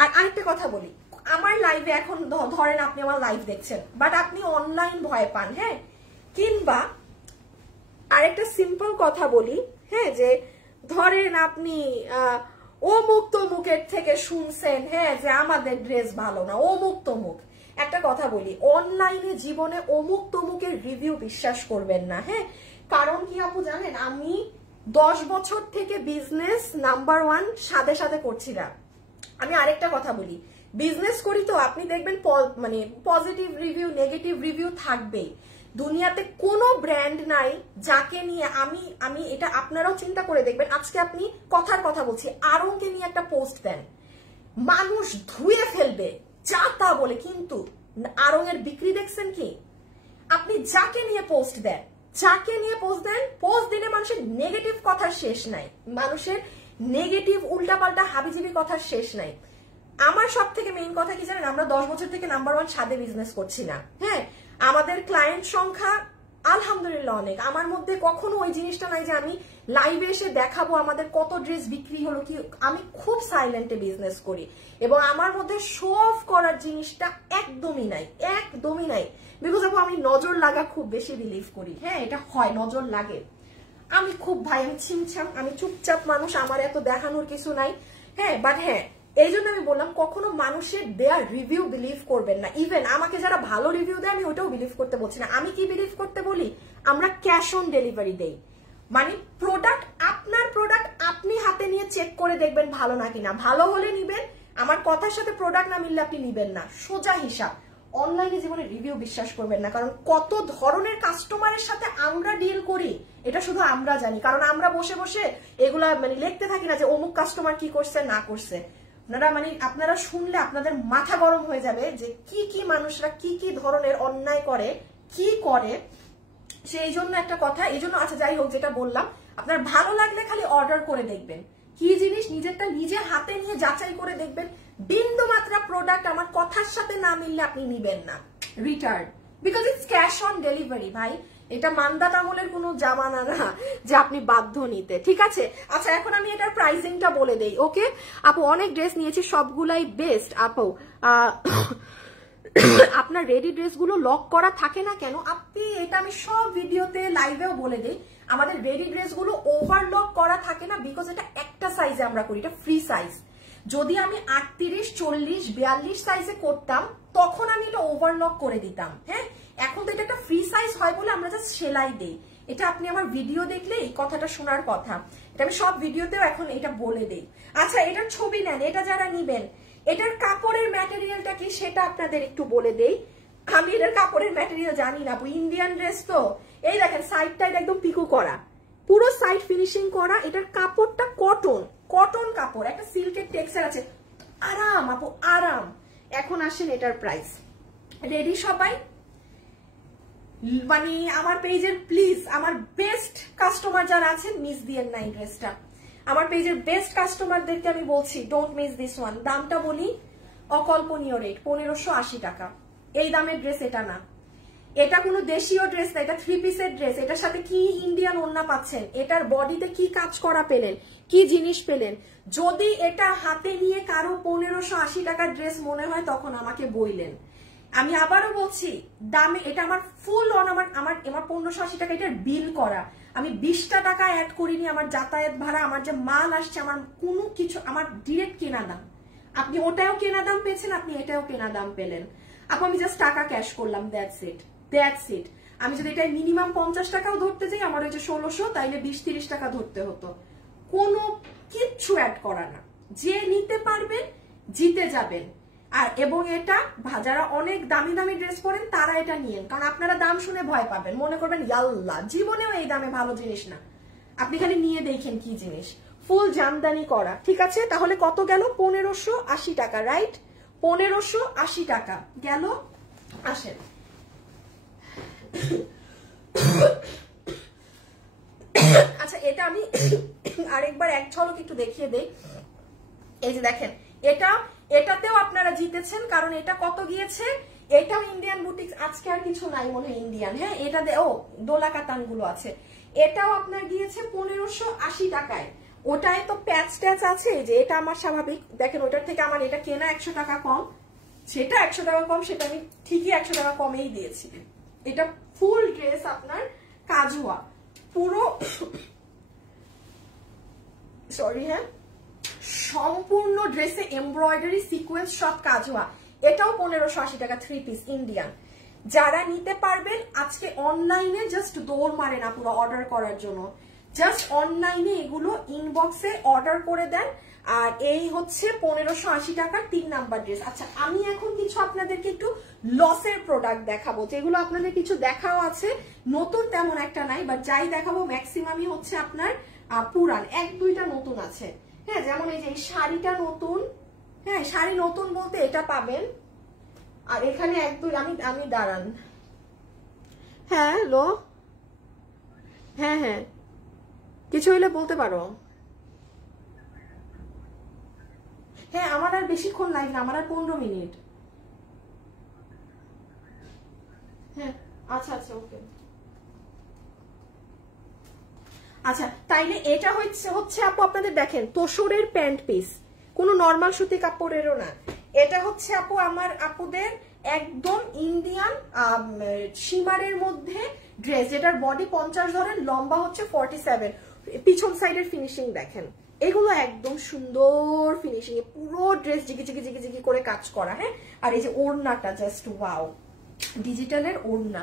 আর আরেকটা কথা বলি, আমার লাইভে এখন ধরেন আপনি আমার লাইভ দেখছেন, বাট আপনি অনলাইন ভয় পান, হ্যাঁ, কিংবা আরেকটা সিম্পল কথা বলি, হ্যাঁ, যে ধরেন আপনি অমুক তমুকের থেকে শুনছেন, হ্যাঁ, যে আমাদের ড্রেস ভালো না, অমুক তমুক। একটা কথা বলি, অনলাইনে জীবনে অমুক তমুকের রিভিউ বিশ্বাস করবেন না, হ্যাঁ, কারণ কি আপু জানেন, আমি 10 বছর থেকে বিজনেস নাম্বার 1 সাথে করছি না। আমি আরেকটা কথা বলি, বিজনেস করি তো আপনি দেখবেন মানে পজিটিভ রিভিউ নেগেটিভ রিভিউ থাকবেই। দুনিয়াতে কোনো ব্র্যান্ড নাই যাকে নিয়ে আমি এটা আপনারাও চিন্তা করে দেখবেন, আজকে আপনি কথার কথা বলছি, আরংকে নিয়ে একটা পোস্ট দেন, মানুষ ধুয়ে ফেলবে যা তা বলে, কিন্তু আরং এর বিক্রি দেখছেন কি? আপনি যাকে নিয়ে পোস্ট দেন, পোস্ট দিলে মানুষের নেগেটিভ কথার শেষ নাই, মানুষের নেগেটিভ উল্টাপাল্টা হাবিজিবি কথার শেষ নাই। আমার সব থেকে মেইন কথা কি জানেন, আমরা 10 বছর থেকে নাম্বার 1 ছাদে বিজনেস করছি না। হ্যাঁ, আমাদের ক্লায়েন্ট সংখ্যা আলহামদুলিল্লাহ অনেক। আমার মধ্যে কখনো ওই জিনিসটা নাই যে আমি লাইভে এসে দেখাবো আমাদের কত ড্রেস বিক্রি হলো কি। আমি খুব সাইলেন্টে বিজনেস করি এবং আমার মধ্যে শো অফ করার জিনিসটা একদমই নাই, একদমই নাই। বিকজ আমি নজর লাগা খুব বেশি বিলিভ করি। হ্যাঁ, এটা হয়, নজর লাগে। আমি খুব ভাই, আমি ছিমছাম, আমি চুপচাপ মানুষ, আমার এত দেখানোর কিছু নাই। হ্যাঁ, বাট হ্যাঁ, এই জন্য আমি বললাম কখনো মানুষের দেয়ার রিভিউ বিলিভ করবেন না। ইভেন আমাকে যারা ভালো রিভিউ দেয় আমি ওটাও বিলিভ করতে বলছি না। আমি কি বিলিভ করতে বলি, আমরা ক্যাশ অন ডেলিভারি দেই। মানে প্রোডাক্ট, আপনার প্রোডাক্ট আপনি হাতে নিয়ে চেক করে দেখবেন ভালো না কিনা। ভালো হলে নিবেন, আমার কথার সাথে প্রোডাক্ট না মিললে আপনি নিবেন না, সোজা হিসাব। অনলাইনে জীবনে রিভিউ বিশ্বাস করবেন না, কারণ কত ধরনের কাস্টমারের সাথে আমরা ডিল করি এটা শুধু আমরা জানি। কারণ আমরা বসে বসে এগুলা মানে লিখতে থাকি না যে অমুক কাস্টমার কি করছে না করছে। আপনারা শুনলে আপনাদের মাথা গরম হয়ে যাবে যে কি কি মানুষরা কি কি ধরনের অন্যায় করে, কি করে। সেই জন্য একটা কথা, এই জন্য আচ্ছা যাই হোক, যেটা বললাম, আপনার ভালো লাগলে খালি অর্ডার করে দেখবেন কি জিনিস, নিজেরটা নিজে হাতে নিয়ে যাচাই করে দেখবেন। বিন্দু মাত্রা প্রোডাক্ট আমার কথার সাথে না মিললে আপনি নিবেন না, return, because it's cash on delivery. ভাই, এটা মান্দাত আমলের কোনো জামানা না যে আপনি বাধ্য নিতে, ঠিক আছে? আচ্ছা, এখন আমি এটার প্রাইসিংটা বলে দেই। ওকে আপু, অনেক ড্রেস নিয়েছি, সবগুলাই বেস্ট। আপু আপনার রেডি ড্রেসগুলো লক করা থাকে না কেন? আপনি এটা আমি সব ভিডিওতে লাইভেও বলে দিই, আমাদের রেডি ড্রেসগুলো ওভারলক করা থাকে না, বিকজ এটা একটা সাইজে আমরা করি, এটা ফ্রি সাইজ। যদি আমি 38, 40, 42 সাইজে করতাম তখন আমি এটা ওভারলক করে দিতাম। হ্যাঁ, এখন তো এটা একটা ফ্রি সাইজ হয় বলে আমরা জাস্ট সেলাই দেই। এটা আপনি আমার ভিডিও দেখলে এই কথাটা শোনার কথা, এটা আমি সব ভিডিওতেও এখন এটা বলে দেই। আচ্ছা, এটার ছবি নেন, এটা যারা নিবেন, এটার কাপড়ের ম্যাটেরিয়ালটা কি সেটা আপনাদের একটু বলে দেই। আমি এটার কাপড়ের ম্যাটেরিয়াল জানি না, ইন্ডিয়ান ড্রেস তো। এই দেখেন সাইডটা একদম পিকো করা, পুরো সাইড ফিনিশিং করা। এটার কাপড়টা কটন, কটন কাপড়, একটা সিল্কের টেক্সচার আছে, আরাম আপু, আরাম। এখন আসেন এটার প্রাইস। রেডি সবাই? মানে আমার পেজের প্লিজ, আমার বেস্ট কাস্টমার যারা আছেন মিস দিয়েন না এই ড্রেসটা। আমার পেজের বেস্ট কাস্টমারদেরকে আমি বলছি ডোন্ট মিস দিস ওয়ান। দামটা বলি, অকল্পনীয় রেট, 1580 টাকা। এই দামের ড্রেস এটা না, এটা কোনো দেশীয় ড্রেস না, এটা 3 পিসের ড্রেস। এটার সাথে কি ইন্ডিয়ান ওড়না পাচ্ছেন, এটার বডিতে কি কাজ করা পেলেন, কি জিনিস পেলেন। যদি এটা হাতে নিয়ে কারো 1580 টাকার ড্রেস মনে হয় তখন আমাকে বইলেন। আমি আবারও বলছি, দামে এটা আমার ফুল অন, আমার 1580 টাকা এটার বিল করা। আমি 20টা টাকা অ্যাড করিনি, আমার যাতায়াত ভাড়া, আমার যে মাল আসছে, আমার কোনো কিছু, আমার ডিরেক্ট কেনা দাম। আপনি ওটাও কেনা দাম পেয়েছেন, আপনি এটাও কেনা দাম পেলেন। আপু আমি জাস্ট টাকা ক্যাশ করলাম, দ্যাটস ইট, দ্যাটস ইট। আমি যদি এটা মিনিমাম 50 টাকাও ধরতে যাই, আমার ওই যে 1600, তাইলে 20-30 টাকা ধরতে হতো। কোনো কিচ্ছু অ্যাড করা না। যে নিতে পারবেন জিতে যাবেন। আর এবং এটা যারা অনেক দামি দামি ড্রেস পরেন তারা এটা নিয়েন, কারণ আপনারা দাম শুনে ভয় পাবেন, মনে করবেন ইয়াল্লা জীবনেও এই দামে ভালো জিনিস না। আপনি খালি নিয়ে দেখেন কি জিনিস, ফুল জামদানি করা। ঠিক আছে, তাহলে কত গেল? 1580 টাকা, রাইট? 1580 টাকা গেল। আসেন, আচ্ছা এটা আমি আরেকবার এক ঝলক একটু দেখিয়ে দেই। এই যে দেখেন, এটাতেও আপনারা জিতেছেন, কারণ এটা কত গিয়েছে? এটাও ইন্ডিয়ান বুটিক, আজকে আর কিছু নাই মনে হয় ইন্ডিয়ান। হ্যাঁ, এটা ও দোলা কাতান গুলো আছে। এটাও আপনার গিয়েছে 1580 টাকায়। ওটায় তো প্যাচ ট্যাচ আছে, যে এটা আমার স্বাভাবিক। দেখেন ওটার থেকে আমার এটা কেনা 100 টাকা কম, সেটা 100 টাকা কম, সেটা আমি ঠিকই 100 টাকা কমেই দিয়েছি। এটা ফুল ড্রেস আপনার কাজুয়া, পুরো সরি, হ্যাঁ, সম্পূর্ণ ড্রেসে এমব্রয়ডারি সিকোয়েন্স সব কাজ হওয়া। এটাও 1580 টাকা, 3 পিস ইন্ডিয়ান। যারা নিতে পারবেন আজকে অনলাইনে জাস্ট দৌড় মারেন পুরো অর্ডার করার জন্য। জাস্ট অনলাইনে এগুলো ইনবক্সে অর্ডার করে দেন। আর এই হচ্ছে 1580 টাকার 3 নাম্বার ড্রেস। আচ্ছা, আমি এখন কিছু আপনাদেরকে একটু লসের প্রোডাক্ট দেখাবো, যেগুলো আপনাদের কিছু দেখাও আছে, নতুন তেমন একটা নাই, বাট যাই দেখাবো ম্যাক্সিমামই হচ্ছে আপনার পুরান, 1-2টা নতুন আছে। হ্যাঁ, যেমন এই যে এই শাড়িটা নতুন। হ্যাঁ, শাড়ি নতুন বলতে এটা পাবেন। আর এখানে 1-2 আমি দাঁড়ান। হ্যাঁ, হ্যালো, হ্যাঁ হ্যাঁ, কিছু হইলে বলতে পারো। হ্যাঁ আমার আর বেশিক্ষণ লাইভ না, আমার আর 15 মিনিট। হ্যাঁ আচ্ছা আচ্ছা ওকে। আচ্ছা তাইলে এটা হচ্ছে আপু আপনাদের দেখেন তোষরের প্যান্ট পিস, কোনো নর্মাল সুতি কাপড়েরও না। এটা হচ্ছে আপু আমার আপুদের একদম ইন্ডিয়ান শিমারের মধ্যে ড্রেস, যেটার বডি 50 ধরেন, লম্বা হচ্ছে 47, পিছন সাইডের ফিনিশিং দেখেন, এগুলো একদম সুন্দর ফিনিশিং এ পুরো ড্রেস জিগি জিগি জিগি জিগি করে কাজ করা। হ্যাঁ আর এই যে ওড়নাটা জাস্ট ওয়াও, ডিজিটালের ওড়না।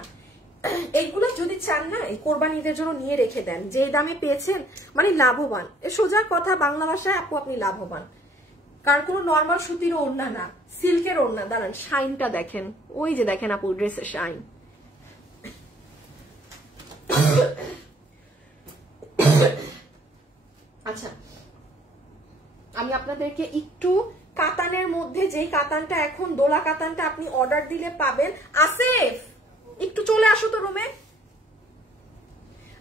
এইগুলো যদি চান না এই কোরবানিদের জন্য নিয়ে রেখে দেন, যে দামে পেয়েছেন মানে লাভবান, সোজা কথা বাংলা ভাষায় আপু আপনি লাভবান, কারণ কোনো নর্মাল সুতির ওড়না না, সিল্কের ওড়না। দাঁড়ান শাইনটা দেখেন, ওই যে দেখেন আপু ড্রেসের শাইন। আচ্ছা আমি আপনাদেরকে একটু কাতানের মধ্যে, যেই কাতানটা এখন দোলা কাতানটা আপনি অর্ডার দিলে পাবেন। আসিফ একটু চলে আসো তো রুমে,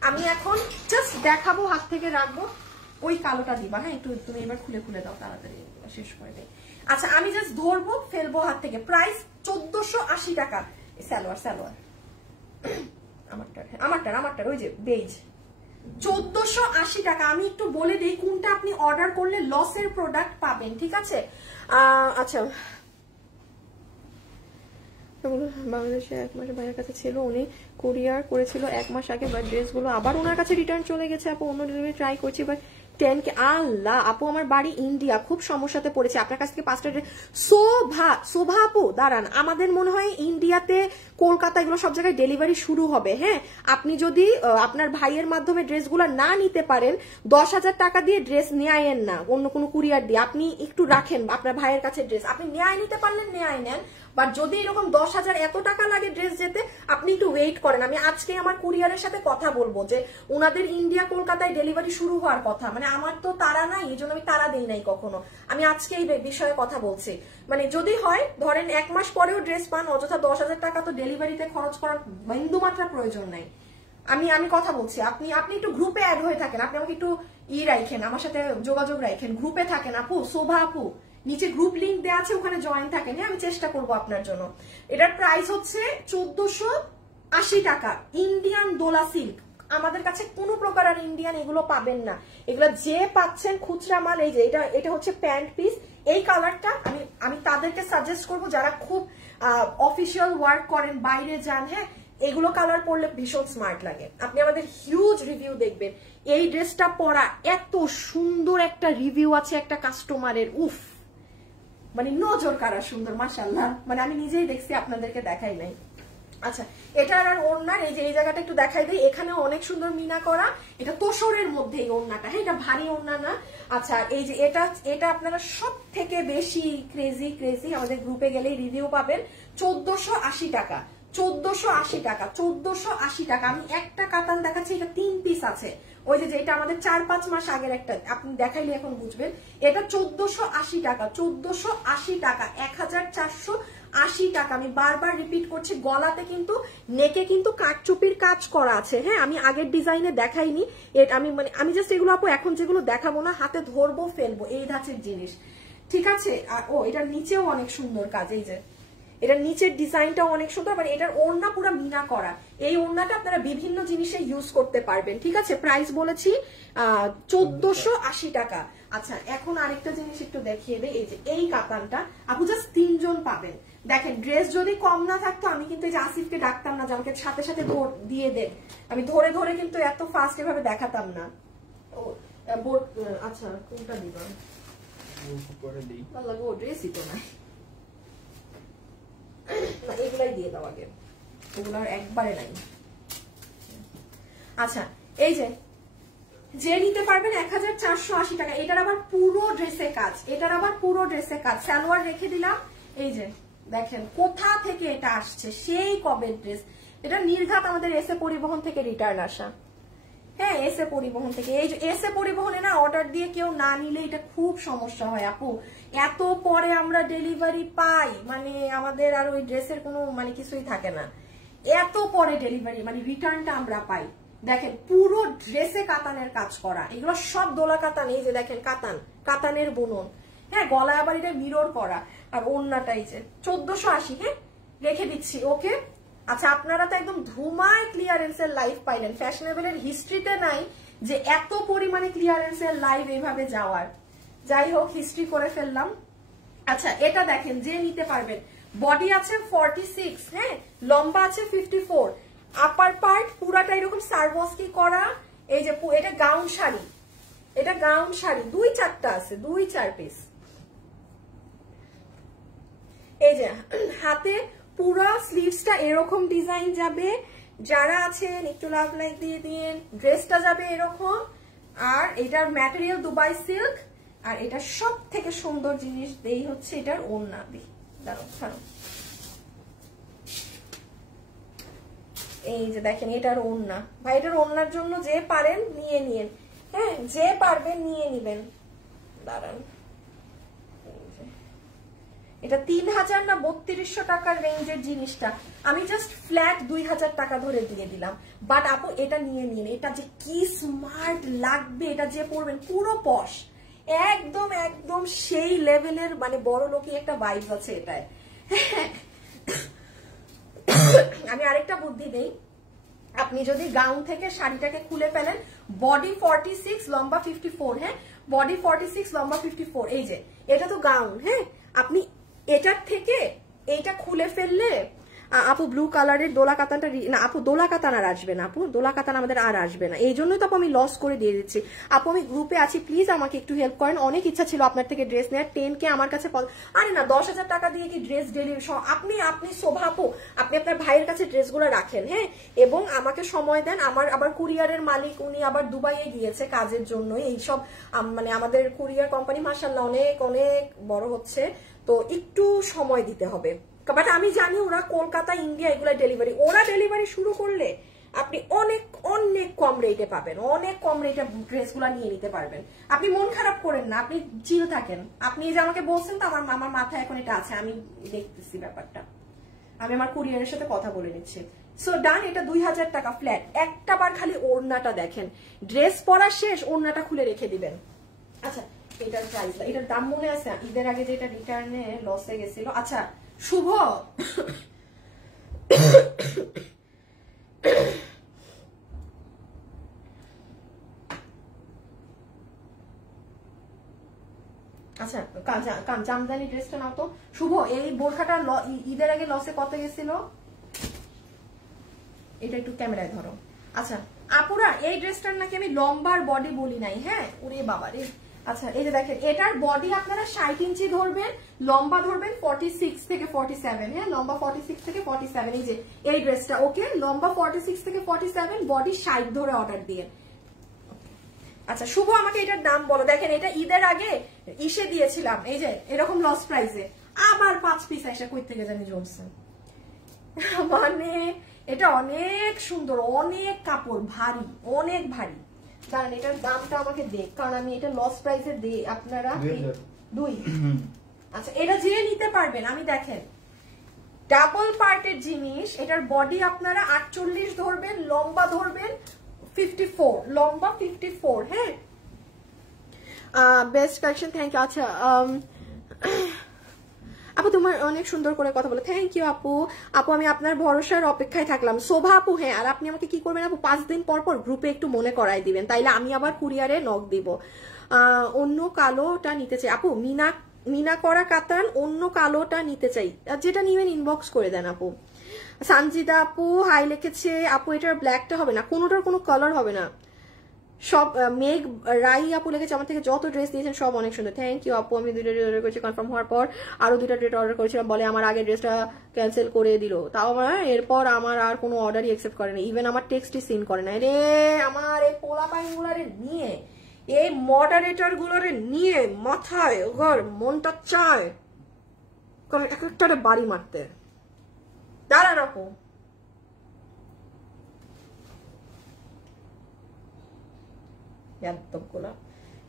আমি এখন জাস্ট দেখাবো, হাত থেকে রাখবো, ওই কালোটা দিবা। হ্যাঁ একটু তুমি এবার খুলে খুলে দাও তাড়াতাড়ি, শেষ করে দেয়। আচ্ছা আমি জাস্ট ধরবো ফেলবো হাত থেকে। প্রাইস 1480 টাকা। সালোয়ার সালোয়ার আমারটার ওই যে বেজ 1480 টাকা। আমি একটু বলে দিই কোনটা আপনি অর্ডার করলে লসের প্রোডাক্ট পাবেন, ঠিক আছে? আচ্ছা বাংলাদেশে 1 মাসের ভাইয়ের কাছে ছিল, উনি কুরিয়ার করেছিল 1 মাস আগে, বাট ড্রেসগুলো আবার ওনার কাছে রিটার্ন চলে গেছে। আপু অন্য ডেলিভারি ট্রাই করছি, বাট 10K। আল্লাহ আপু আমার বাড়ি ইন্ডিয়া, খুব সমস্যাতে পড়েছে, আপনার কাছ থেকে 5টা ড্রেস। শোভা আপু দাঁড়ান, আমাদের মনে হয় ইন্ডিয়াতে কলকাতা এগুলো সব জায়গায় ডেলিভারি শুরু হবে। হ্যাঁ আপনি যদি আপনার ভাইয়ের মাধ্যমে ড্রেসগুলো না নিতে পারেন, 10,000 টাকা দিয়ে ড্রেস নিয়ে আইয়েন না অন্য কোনো কুরিয়ার দিয়ে, আপনি একটু রাখেন আপনার ভাইয়ের কাছে ড্রেস, আপনি নিয়ে নিতে পারলেন নিয়ে নেন। বাট যদি এরকম 10,000 এত টাকা লাগে ড্রেস যেতে, আপনি একটু ওয়েট করেন। আমি আজকে আমার কুরিয়ারের সাথে কথা বলবো যে ওনাদের ইন্ডিয়া কলকাতায় ডেলিভারি শুরু হওয়ার কথা, মানে আমার তো তারা নাই, এই জন্য আমি তারা দেই নাই কখনো। আমি আজকে এই বিষয়ে কথা বলছি, মানে যদি হয় ধরেন 1 মাস পরেও ড্রেস পান, অযথা 10,000 টাকা তো ডেলিভারিতে খরচ করার বিন্দুমাত্রা প্রয়োজন নাই। আমি কথা বলছি, আপনি একটু গ্রুপে অ্যাড হয়ে থাকেন, আপনি আমাকে একটু রাখেন, আমার সাথে যোগাযোগ রাখেন, গ্রুপে থাকেন আপু। শোভা আপু নিচে গ্রুপ লিংক দেওয়া আছে, ওখানে জয়েন থাকেন। হ্যাঁ আমি চেষ্টা করবো আপনার জন্য। এটার প্রাইস হচ্ছে 1480 টাকা। ইন্ডিয়ান দোলা সিল্ক, আমাদের কাছে কোনো প্রকার আর ইন্ডিয়ান এগুলো পাবেন না, এগুলো যে পাচ্ছেন খুচরা মাল। এই যে এটা হচ্ছে প্যান্ট পিস, এই কালারটা আমি তাদেরকে সাজেস্ট করবো যারা খুব অফিসিয়াল ওয়ার্ক করেন, বাইরে যান। হ্যাঁ এগুলো কালার পরলে ভীষণ স্মার্ট লাগে। আপনি আমাদের হিউজ রিভিউ দেখবেন, এই ড্রেসটা পরা এত সুন্দর একটা রিভিউ আছে একটা কাস্টমারের, উফ মানে নজর কারা সুন্দর, মাশাআল্লাহ, মানে আমি নিজেই দেখছি, আপনাদেরকে দেখাই নাই। আচ্ছা এটার আর ওড়না, এই যে এই জায়গাটা একটু দেখাই দিই, এখানেও অনেক সুন্দর মিনা করা, এটা তোষরের মধ্যে এই ওড়নাটা। হ্যাঁ এটা ভারী ওড়না না। আচ্ছা এই যে এটা আপনারা সব থেকে বেশি ক্রেজি আমাদের গ্রুপে গেলেই রিভিউ পাবেন। 1480 টাকা, 1480 টাকা, 1480 টাকা। আমি একটা কাতান দেখাচ্ছি, এটা 3 পিস আছে, ওই যে যেটা আমাদের 4-5 মাস আগের একটা, আপনি দেখাইলে এখন বুঝবেন। এটা 1480 টাকা, 1480 টাকা, 1480 টাকা। আমি বারবার রিপিট করছি, গলাতে কিন্তু নেকে কিন্তু কাটচুপির কাজ করা আছে। হ্যাঁ আমি আগের ডিজাইনে দেখাইনি, আমি জাস্ট এগুলো আপু এখন যেগুলো দেখাবো না, হাতে ধরবো ফেলবো, এই ধাঁচের জিনিস, ঠিক আছে? আর এটার নিচেও অনেক সুন্দর কাজ, এই যে এটার নিচের ডিজাইনটাও অনেক সুন্দর, মানে এটার ওড়না পুরো মিনা করা। এই ওড়নাটা আপনারা বিভিন্ন জিনিসে ইউজ করতে পারবেন, ঠিক আছে? প্রাইস বলেছি 1480 টাকা। আচ্ছা এখন আরেকটা জিনিস একটু দেখিয়ে দেই, এই যে এই কাতানটা আপু জাস্ট 3 জন পাবেন। দেখেন ড্রেস যদি কম না থাকতো আমি কিন্তু এই যে আসিফকে ডাকতাম না যে আমাকে সাথে সাথে দিয়ে দেন, আমি ধরে ধরে কিন্তু এত ফাস্ট এভাবে দেখাতাম না। আচ্ছা কোনটা দিবা? ভালো লাগবে, ও ড্রেসই তো নাই, এগুলাই দিয়ে দাও আগে, ওগুলো আর একবারে নাই। আচ্ছা এই যে নিতে পারবেন 1480 টাকা। এটার আবার পুরো ড্রেসে কাজ, সালোয়ার রেখে দিলাম। এই যে দেখেন কোথা থেকে এটা আসছে, সেই কবে ড্রেস, এটা নির্ঘাত আমাদের এসএ পরিবহন থেকে রিটার্ন আসা। হ্যাঁ এসএ পরিবহন থেকে, এই যে এসএ পরিবহনে না অর্ডার দিয়ে কেউ না নিলে এটা খুব সমস্যা হয় আপু, এত পরে আমরা ডেলিভারি পাই, মানে আমাদের আর ওই ড্রেসের কোনো মানে কিছুই থাকে না, এত পরে ডেলিভারি মানে রিটার্নটা আমরা পাই। দেখেন পুরো ড্রেসে কাতানের কাজ করা, এগুলো সব দোলা কাতান। এই যে দেখেন কাতানের বুনন, হ্যাঁ, গলায় আবার এটা মিরর করা, আর ওড়নাটাই যে 1480, হ্যাঁ রেখে দিচ্ছি। ওকে, আচ্ছা আপনারা তো একদম ধুমায় ক্লিয়ারেন্সের লাইভ পাইলেন, ফ্যাশনেবলের হিস্ট্রিতে নাই যে এত পরিমাণে ক্লিয়ারেন্সের লাইভ এইভাবে যাওয়ার। যাই হোক, হিস্ট্রি করে ফেললাম। আচ্ছা এটা দেখেন, যে নিতে পারবেন, বডি আছে 46, হ্যাঁ লম্বা আছে 54, আপার পার্ট পুরাটা এরকম সার্ভসকি করা। এই যে এটা গাউন শাড়ি, এটা গাউন শাড়ি 2-4টা আছে, 2-4 পিস। এই যে হাতে পুরা স্লিভসটা এরকম ডিজাইন যাবে, যারা আছেন একটু লাভ লাইক দিয়ে দিন। ড্রেসটা যাবে এরকম, আর এটার ম্যাটেরিয়াল দুবাই সিল্ক, আর এটা সব থেকে সুন্দর জিনিস দেই হচ্ছে এটার ওড়না। দিই দাঁড়াও ছাড়ো, এই যে দেখেন এটার ওড়না। ভাই এটার ওড়নার জন্য যে পারেন নিয়ে নিন, হ্যাঁ যে পারবেন নিয়ে নিবেন। দাঁড়ান, এটা 3000 না 3200 টাকার রেঞ্জের জিনিসটা আমি জাস্ট ফ্ল্যাট 2000 টাকা ধরে দিয়ে দিলাম। বাট আপু এটা নিয়ে নিন, এটা যে কি স্মার্ট লাগবে, এটা যে পরবেন পুরো পশ, একদম একদম সেই লেভেলের, মানে বড় লোকই একটা ভাইব আছে এটায়। আমি আরেকটা বুদ্ধি দেই, আপনি যদি গাউন থেকে শাড়িটাকে খুলে ফেলেন, বডি 46 লম্বা 54, হ্যাঁ বডি 46 লম্বা 54, এই যে এটা তো গাউন, হ্যাঁ আপনি এটার থেকে এইটা খুলে ফেললে, আপু ব্লু কালারের দোলা কাতানটা না, আপু দোলা কাতান আর আসবে না, আপু দোলা কাতান আমাদের আর আসবে না, এই জন্যই তো আপু আমি লস করে দিয়ে দিচ্ছি। আপু আমি গ্রুপে আছি, প্লিজ আমাকে একটু হেল্প করেন, অনেক ইচ্ছা ছিল আপনার থেকে ড্রেস নেওয়ার। 10K আমার কাছে, আরে না 10,000 টাকা দিয়ে কি ড্রেস ডেলিভারি? আপনি শোভা আপু, আপনি আপনার ভাইয়ের কাছে ড্রেসগুলো রাখেন, হ্যাঁ এবং আমাকে সময় দেন। আমার আবার কুরিয়ারের মালিক, উনি আবার দুবাইয়ে গিয়েছে কাজের জন্য, এইসব মানে আমাদের কুরিয়ার কোম্পানি মাশাআল্লাহ অনেক অনেক বড় হচ্ছে, তো একটু সময় দিতে হবে। বাট আমি জানি ওরা কলকাতা, ইন্ডিয়া এগুলা ডেলিভারি, ওরা ডেলিভারি শুরু করলে আপনি অনেক অনেক কম রেটে পাবেন, অনেক কম রেটে ড্রেসগুলা নিয়ে নিতে পারবেন। আপনি মন খারাপ করেন না, আপনি চিল থাকেন। আপনি যে আমাকে বলছেন তো, আমার মাথায় এখন এটা আছে, আমি দেখতেছি ব্যাপারটা, আমি আমার কুরিয়ারের সাথে কথা বলে নিচ্ছি। সো ডান, এটা 2000 টাকা ফ্ল্যাট। একটা বার খালি ওড়নাটা দেখেন, ড্রেস পরা শেষ ওড়নাটা খুলে রেখে দিবেন। আচ্ছা এটার প্রাইস, এটার দাম মনে আছে ঈদের আগে যেটা রিটার্নে লসে গেছিল। আচ্ছা শুভ, আচ্ছা জামদানি ড্রেসটা নাও তো। শুভ এই বোরখাটা ঈদের আগে লসে কত গেছিল, এটা একটু ক্যামেরায় ধরো। আচ্ছা আপুরা এই ড্রেসটার নাকি আমি লম্বার বডি বলি নাই, হ্যাঁ ওরে বাবা রে। আচ্ছা এই যে দেখেন, এটার বডি আপনারা 60 ইঞ্চি ধরবেন, লম্বা ধরবেন 46 থেকে 47, হ্যাঁ লম্বা 46 থেকে 47। এই যে এই ড্রেসটা, ওকে লম্বা 46 থেকে 47, বডি 60 ধরে অর্ডার দিয়ে। আচ্ছা শুভ আমাকে এটার দাম বলো। দেখেন এটা ঈদের আগে ইসে দিয়েছিলাম, এই যে এরকম লস প্রাইসে, আবার 5 পিস এসে কই থেকে জানি জমছে। মানে এটা অনেক সুন্দর, অনেক কাপড় ভারী, অনেক ভারী। কারণ এটার দামটা আমাকে দেখ, কারণ আমি এটা লস প্রাইসে দেই আপনারা 2। আচ্ছা এটা যে নিতে পারবেন, আমি দেখেন ডাবল পার্টের জিনিস, এটার বডি আপনারা 48 ধরবেন, লম্বা ধরবেন 54, লম্বা 54, হ্যাঁ বেস্ট কালেকশন, থ্যাংক ইউ। আচ্ছা আপু তোমার অনেক সুন্দর করে কথা বলে, থ্যাংক ইউ আপু। আপু আমি আপনার ভরসার অপেক্ষায় থাকলাম। শোভা আপু হ্যাঁ, আর আপনি আমাকে কি করবেন আপু, 5 দিন পর পর গ্রুপে একটু মনে করাই দিবেন, তাইলে আমি আবার কুরিয়ারে নক দিব। অন্য কালোটা নিতে চাই আপু, মিনা করা কাতান, অন্য কালোটা নিতে চাই, যেটা নিবেন ইনবক্স করে দেন আপু। সানজিদা আপু হাই লিখেছে, আপু এটার ব্ল্যাকটা হবে না, কোনোটার কোনো কালার হবে না, সব। মেঘ রাই আপু লিখেছে, আমার থেকে যত ড্রেস দিয়েছেন সব অনেক সুন্দর, থ্যাংক ইউ আপু। আমি 2টা ড্রেস অর্ডার করেছি, কনফার্ম হওয়ার পর আরো 2টা ড্রেস অর্ডার করেছিলাম, বলে আমার আগের ড্রেসটা ক্যান্সেল করে দিল, তাও আমার এরপর আমার আর কোনো অর্ডারই অ্যাকসেপ্ট করে না, ইভেন আমার টেক্সটই সিন করে না। রে আমার এই পোলা পাইনগুলারে নিয়ে, এই মডারেটর গুলোরে নিয়ে মাথায় ঘর মনটা চায় এক একটা বাড়ি মারতে। দাঁড়া রাখো,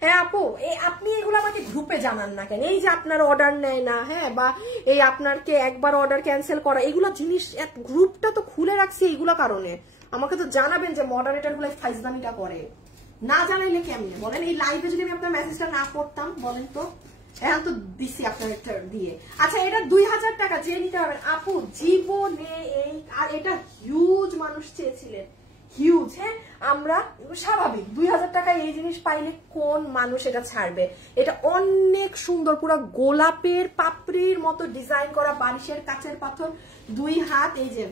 হ্যাঁ আপু আপনি এগুলো আমাকে গ্রুপে জানান না কেন, এই যে আপনার অর্ডার নেয় না, হ্যাঁ বা এই আপনারকে একবার অর্ডার ক্যান্সেল করা, এগুলো জিনিস গ্রুপটা তো খুলে রাখছি এইগুলো কারণে, আমাকে তো জানাবেন যে মডারেটর গুলো ফাইজলামিটা করে, না জানাইলে কেমনে বলেন। এই লাইভে যদি আমি আপনার মেসেজটা না পড়তাম বলেন তো, এখন তো দিছি আপনার একটা দিয়ে। আচ্ছা এটা 2000 টাকা, যে নিতে পারবেন আপু জীবনে এই, আর এটা হিউজ মানুষ চেয়েছিলেন, হিউজ। হ্যাঁ আমরা স্বাভাবিক 2000 টাকায় এই জিনিস পাইলে কোন মানুষ এটা ছাড়বে। এটা অনেক সুন্দর, পুরো গোলাপের পাপড়ির মতো ডিজাইন করা, বারিশের কাচের পাথর, 2 হাত। এই যে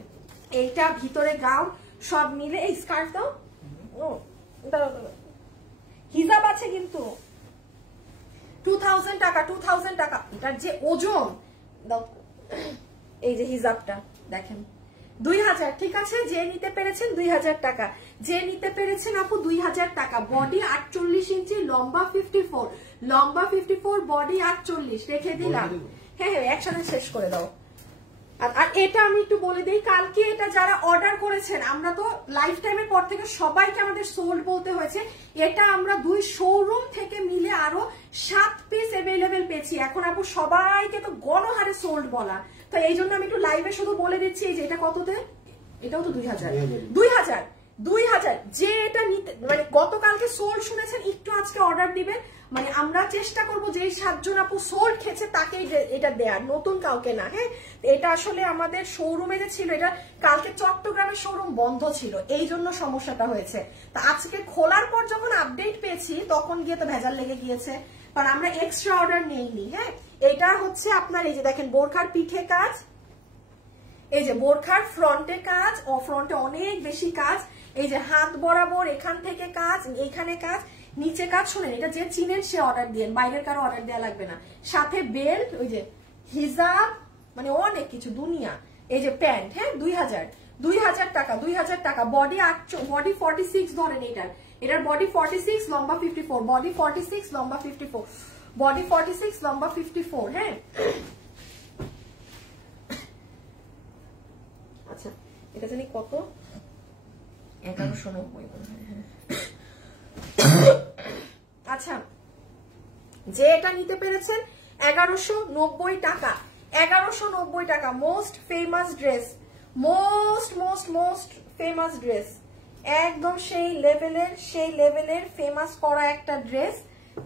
এইটা ভিতরে গাউন সব মিলে। এই স্কার্ফ দাও, ও হিজাব আছে কিন্তু 2000 টাকা, 2000 টাকা। এটার যে ওজন দাও, এই যে হিজাবটা দেখেন 2000, ঠিক আছে। যে নিতে পেরেছেন 2000 টাকা, যে নিতে পেরেছেন আপু 2000 টাকা। বডি 48 ইঞ্চি, লম্বা 54, লম্বা 54, বডি 48 রেখে দিলাম। হ্যাঁ হ্যাঁ একসাথে শেষ করে দাও। আর এটা আমি একটু বলে দিই, কালকে এটা যারা অর্ডার করেছেন, আমরা তো লাইফ টাইমের পর থেকে সবাইকে আমাদের সোল্ড বলতে হয়েছে। এটা আমরা 2 শোরুম থেকে মিলে আরো 7 পিস অ্যাভেলেবেল পেয়েছি। এখন আপু সবাইকে তো গণহারে সোল্ড বলা, তো এই জন্য আমি একটু লাইভে শুধু বলে দিচ্ছি যে এটা কততে, এটাও তো 2000, 2000, 2000। যে এটা নিতে মানে গতকালকে সোল্ড শুনেছেন, একটু আজকে অর্ডার দিবেন, মানে আমরা চেষ্টা করবো যে 7 জন আপু সোল্ড খেয়েছে তাকে এটা দেয়ার, নতুন কাউকে না। হ্যাঁ এটা আসলে আমাদের শোরুমে যে ছিল, এটা কালকে চট্টগ্রামের শোরুম বন্ধ ছিল, এই জন্য সমস্যাটা হয়েছে। তা আজকে খোলার পর যখন আপডেট পেয়েছি তখন গিয়ে তো ভেজাল লেগে গিয়েছে, কারণ আমরা এক্সট্রা অর্ডার নেইনি। হ্যাঁ এটা হচ্ছে আপনার এই যে দেখেন বোরখার পিঠে কাজ, এই যে বোরখার ফ্রন্টে কাজ, ও ফ্রন্টে অনেক বেশি কাজ, এই যে হাত বরাবর এখান থেকে কাজ, এইখানে কাজ, নিচে কাজ। শুনেন এটা যে চিনেন সে অর্ডার দিয়েন, বাইরের কারো অর্ডার দেওয়া লাগবে না। সাথে বেল্ট, ওই যে হিজাব, মানে অনেক কিছু দুনিয়া। এই যে প্যান্ট, হ্যাঁ 2000, 2000 টাকা, 2000 টাকা। বডি 46 ধরেন, এটার বডি 46, লম্বা 54, বডি 46, লম্বা 54, বডি 46, লম্বা 54। হ্যাঁ আচ্ছা এটা জানি কত, 1190। আচ্ছা যে এটা নিতে পেরেছেন 1190 টাকা, 1190 টাকা। Most famous dress, most famous dress, একদম সেই লেভেলের ফেমাস করা একটা ড্রেস,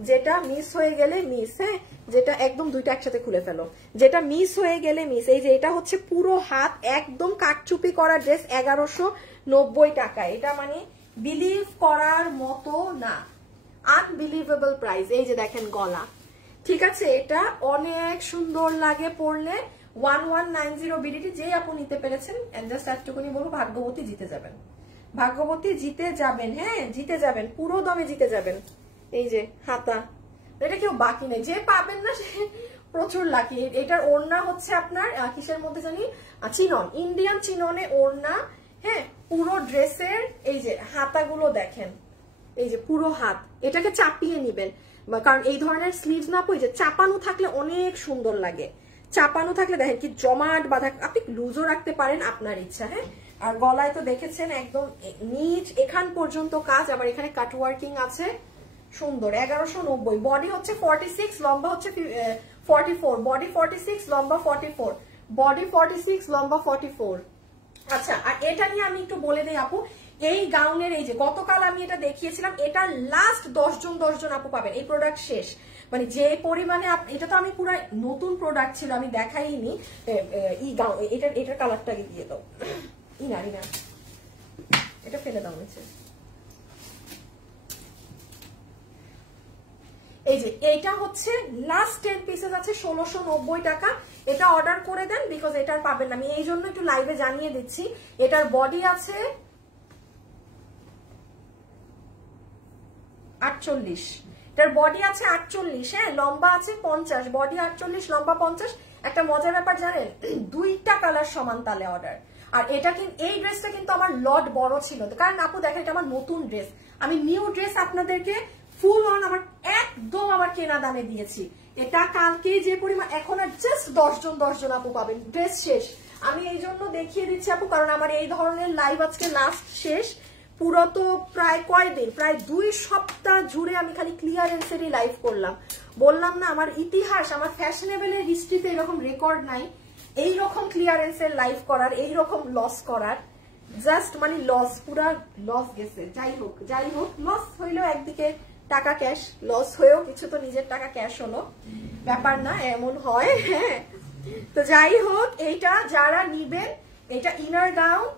যেটা মিস হয়ে গেলে মিস। হ্যাঁ যেটা একদম দুইটা একসাথে খুলে ফেলো, যেটা মিস হয়ে গেলে মিস। এই যে এটা হচ্ছে পুরো হাত একদম কাটচুপি করা ড্রেস, 1190 টাকা। এটা মানে বিলিভ করার মতো না, আনবিলিভেবল প্রাইস। এই যে দেখেন গলা, ঠিক আছে। এটা অনেক সুন্দর লাগে পরলে। 1190 বিডিটি। যে আপু নিতে পেরেছেন, জাস্ট একটুকুনি বলবো ভাগ্যবতী জিতে যাবেন, ভাগ্যবতী জিতে যাবেন। হ্যাঁ জিতে যাবেন, পুরো দমে জিতে যাবেন। এই যে হাতা, এটা কেউ বাকি নেই, যে পাবেন না সে প্রচুর লাকি। এটার ওড়না হচ্ছে আপনার কিসের মধ্যে জানি, চিনন, ইন্ডিয়ান চিননে ওড়না। হ্যাঁ পুরো ড্রেসের এই যে হাতাগুলো দেখেন, এই যে পুরো হাত, এটাকে চাপিয়ে নিবেন, কারণ এই ধরনের স্লিভস না পই যে চাপানো থাকলে অনেক সুন্দর লাগে। চাপানো থাকলে দেখেন কি জমাট বাঁধা, আপনি লুজও রাখতে পারেন আপনার ইচ্ছা। হ্যাঁ আর গলায় তো দেখেছেন একদম নিচ এখান পর্যন্ত কাজ, আবার এখানে কাট ওয়ার্কিং আছে, সুন্দর। 1190। বডি হচ্ছে 46, লম্বা হচ্ছে 44, বডি 46, লম্বা 44, বডি 46, লম্বা 44। আচ্ছা আর এটা নিয়ে আমি একটু বলে দিই আপু, এই গাউনের এই যে গতকাল আমি এটা দেখিয়েছিলাম, এটা লাস্ট 10 জন আপু পাবেন, এই প্রোডাক্ট শেষ। মানে যে পরিমাণে, এটা তো আমি পুরো নতুন প্রোডাক্ট ছিল, আমি দেখাইনি। এটার কালারটাকে দিয়ে দাও, ইনার এটা ফেলে দাও নিচে। এই যে এইটা হচ্ছে লাস্ট 10 পিসেস আছে, 1690 টাকা। এটা অর্ডার করে দেন, বিকজ এটার পাবেন না। আমি এই জন্য একটু লাইভে জানিয়ে দিচ্ছি। এটার বডি আছে 48, এটার বডি আছে 48। হ্যাঁ লম্বা আছে 50, বডি 48, লম্বা 50। একটা মজার ব্যাপার জানেন, 2টা কালার সমান তালে অর্ডার। আর এটা কিন্তু এই ড্রেসটা কিন্তু আমার লট বড় ছিল, কারণ আপু দেখেন এটা আমার নতুন ড্রেস, আমি নিউ ড্রেস আপনাদেরকে ফুল অন আমার একদম আমার কেনা দামে দিয়েছি। এটা কালকে যে পরিমাণ, এখন আর জাস্ট 10 জন আপু পাবেন, ড্রেস শেষ। আমি এই জন্য দেখিয়ে দিচ্ছি আপু, কারণ আমার এই ধরনের লাইভ আজকে লাস্ট শেষ। পুরো তো প্রায় কয়দিন, প্রায় 2 সপ্তাহ জুড়ে আমি খালি ক্লিয়ারেন্সেরই লাইভ করলাম। বললাম না আমার ইতিহাস, আমার ফ্যাশনেবলের হিস্ট্রিতে এরকম রেকর্ড নাই, এইরকম ক্লিয়ারেন্সের লাইভ করার, এইরকম লস করার। জাস্ট মানে লস, পুরা লস গেছে। যাই হোক লস হইলেও একদিকে টাকা ক্যাশ লস হয়েও কিছু তো নিজের টাকা ক্যাশ হলো, ব্যাপার না, এমন হয়। হ্যাঁ, তো যাই হোক, এইটা যারা নিবেন, এটা inner gown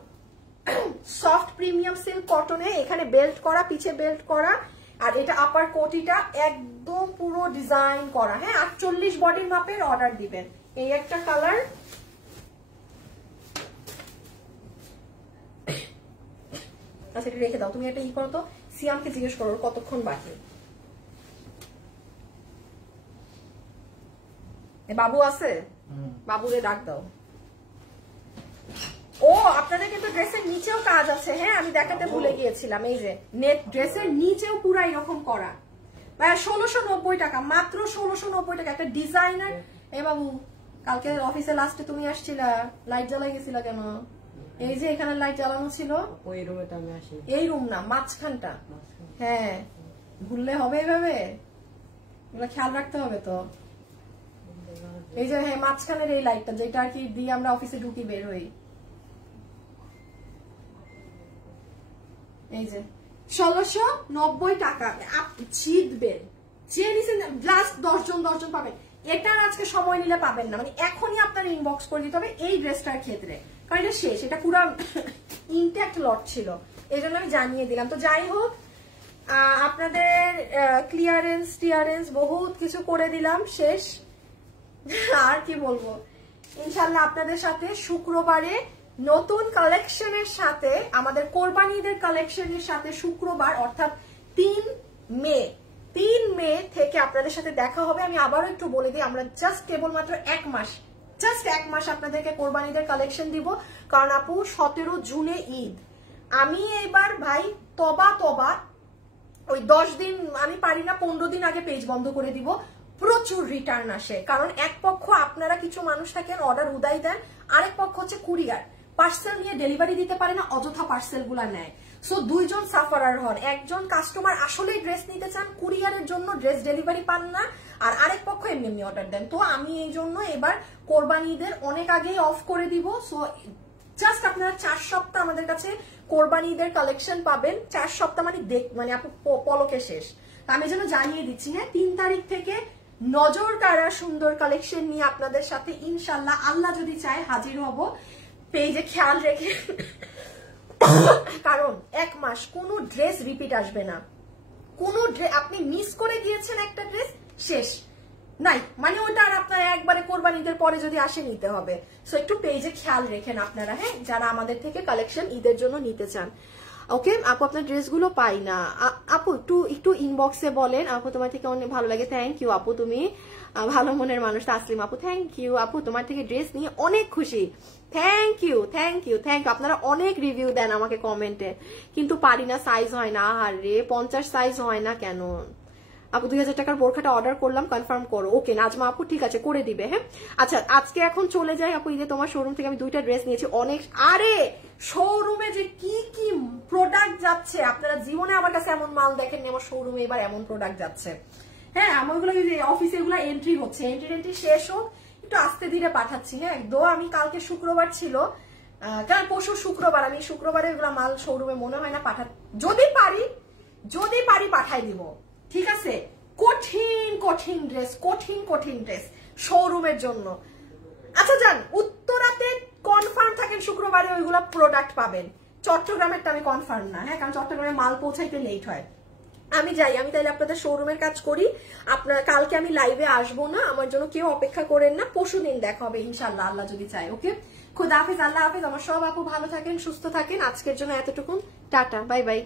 soft premium silk কটনে, এখানে বেল্ট করা, পিছে বেল্ট করা, আর এটা আপার কোটিটা একদম পুরো ডিজাইন করা। হ্যাঁ, 48 বডির মাপের অর্ডার দিবেন। এই একটা কালার, আচ্ছা এটা রেখে দাও, তুমি এটা ই করো তো, সিয়ামকে জিজ্ঞেস করো কতক্ষণ বাকি। বাবু আছে, বাবুরে ডাক দাও। ও আপনাদের কিন্তু ড্রেসের নিচেও কাজ আছে। হ্যাঁ, আমি দেখাতে ভুলে গিয়েছিলাম, এই যে নেট ড্রেসের নিচেও পুরো এরকম করা। 1690 টাকা, মাত্র 1690 টাকা একটা ডিজাইনার। এ বাবু, কালকে অফিসে লাস্টে তুমি আসছিলা, লাইট জ্বালাই গেছিলা কেন? এই যে এখানে লাইট জ্বালানো ছিল, ওই রুমে তো আমি আসি। এই রুম না, মাঝখানটা। হ্যাঁ, ভুললে হবে এভাবে, এগুলো খেয়াল রাখতে হবে তো। এই যে হ্যাঁ, মাঝখানের এই লাইটটা, যেটা আর কি দিয়ে আমরা অফিসে ঢুকি বের হই। এই যে 1690 টাকা জিতবেন, যে নিছেন লাস্ট 10 জন পাবেন। এটার আজকে সময় নিলে পাবেন না, মানে এখনই আপনার ইনবক্স করে দিতে হবে এই ড্রেসটার ক্ষেত্রে, কারণ এটা শেষ, এটা পুরো ইনট্যাক্ট লট ছিল, এই জন্য আমি জানিয়ে দিলাম। তো যাই হোক, আপনাদের ক্লিয়ারেন্স বহুত কিছু করে দিলাম, শেষ আর কি বলবো। ইনশাল্লাহ আপনাদের সাথে শুক্রবারে নতুন কালেকশনের সাথে, আমাদের কোরবানি ঈদের কালেকশনের সাথে শুক্রবার অর্থাৎ 3 মে থেকে আপনাদের সাথে দেখা হবে। আমি আবারও একটু বলে দিই, আমরা জাস্ট কেবলমাত্র 1 মাস আপনাদেরকে কোরবানি ঈদের কালেকশন দিব, কারণ আপু 17 জুনে ঈদ। আমি এবার ভাই তবা ওই 10 দিন আমি পারি না, 15 দিন আগে পেজ বন্ধ করে দিব। প্রচুর রিটার্ন আসে, কারণ এক পক্ষ আপনারা কিছু মানুষ থাকেন অর্ডার উদাই দেন, আরেক পক্ষ হচ্ছে কুরিয়ার, পার্সেল নিয়ে ডেলিভারি দিতে পারে না, অযথা পার্সেল গুলা নেয়। সো দুইজন সাফারার হন, একজন কাস্টমার আসলেই ড্রেস নিতে চান, কুরিয়ারের জন্য ড্রেস ডেলিভারি পান না, আর আরেক পক্ষ এমনি অর্ডার দেন। তো আমি এই জন্য এবার কোরবানি ঈদের অনেক আগেই অফ করে দিব। সো জাস্ট আপনারা 4 সপ্তাহ আমাদের কাছে কোরবানি ঈদের কালেকশন পাবেন। 4 সপ্তাহ মানে আপু পলকে শেষ। আমি যেন জানিয়ে দিচ্ছি, হ্যাঁ 3 তারিখ থেকে নজর কাড়া সুন্দর কালেকশন নিয়ে আপনাদের সাথে ইনশাল্লাহ আল্লাহ যদি চায় হাজির হব। পেজে খেয়াল রেখে, কারণ 1 মাস কোনো ড্রেস রিপিট আসবে না, কোনো ড্রেস আপনি মিস করে গিয়েছেন একটা ড্রেস শেষ নাই, মানে ওটা আর আপনার একবারে কোরবানি ঈদের পরে যদি আসে নিতে হবে। সো একটু পেজে খেয়াল রেখেন আপনারা, হ্যাঁ যারা আমাদের থেকে কালেকশন ঈদের জন্য নিতে চান। ওকে আপু, আপনার ড্রেসগুলো পাই না আপু, একটু ইনবক্সে বলেন আপু, তোমার থেকে অনেক ভালো লাগে। থ্যাংক ইউ আপু, তুমি ভালো মনের মানুষ। তাসলিম আপু, থ্যাংক ইউ আপু, তোমার থেকে ড্রেস নিয়ে অনেক খুশি। Thank you. আপনারা অনেক রিভিউ দেন আমাকে কমেন্টে, কিন্তু পারি না, সাইজ হয় না। আরে 50 সাইজ হয় না কেন আপু? 2000 টাকার বোরখাটা অর্ডার করলাম, কনফার্ম করো। ওকে নাজমা আপু, ঠিক আছে করে দিবে। হ্যাঁ আচ্ছা, আজকে এখন চলে যাই আপু। এই যে তোমার শোরুম থেকে আমি 2টা ড্রেস নিয়েছি, অনেক। আরে শোরুমে যে কি কি প্রোডাক্ট যাচ্ছে, আপনারা জীবনে আমার কাছে এমন মাল দেখেননি। আমার শোরুমে এবার এমন প্রোডাক্ট যাচ্ছে। হ্যাঁ আমার ওইগুলো অফিসে এগুলো এন্ট্রি হচ্ছে, এন্ট্রি শেষ হোক, একটু আস্তে ধীরে পাঠাচ্ছি। হ্যাঁ একদম, আমি কালকে শুক্রবার ছিল, কারণ পরশু শুক্রবার, আমি শুক্রবারে এগুলো মাল শোরুমে মনে হয় না যদি পারি পাঠাই দিব। ঠিক আছে, কঠিন ড্রেস শোরুমের জন্য। আচ্ছা যান, উত্তরাতে কনফার্ম থাকেন শুক্রবারে ওইগুলো প্রোডাক্ট পাবেন। চট্টগ্রামেরটা আমি কনফার্ম না, হ্যাঁ কারণ চট্টগ্রামে মাল পৌঁছাইতে লেট হয়। আমি যাই, আমি তাইলে আপনাদের শোরুমের কাজ করি। আপনার কালকে আমি লাইভে আসবো না, আমার জন্য কেউ অপেক্ষা করেন না, পরশুদিন দেখা হবে ইনশাল্লাহ আল্লাহ যদি চায়। ওকে, খোদা হাফেজ, আল্লাহ হাফেজ। আমার সব আপু ভালো থাকেন, সুস্থ থাকেন। আজকের জন্য এতটুকুন, টাটা, বাই বাই।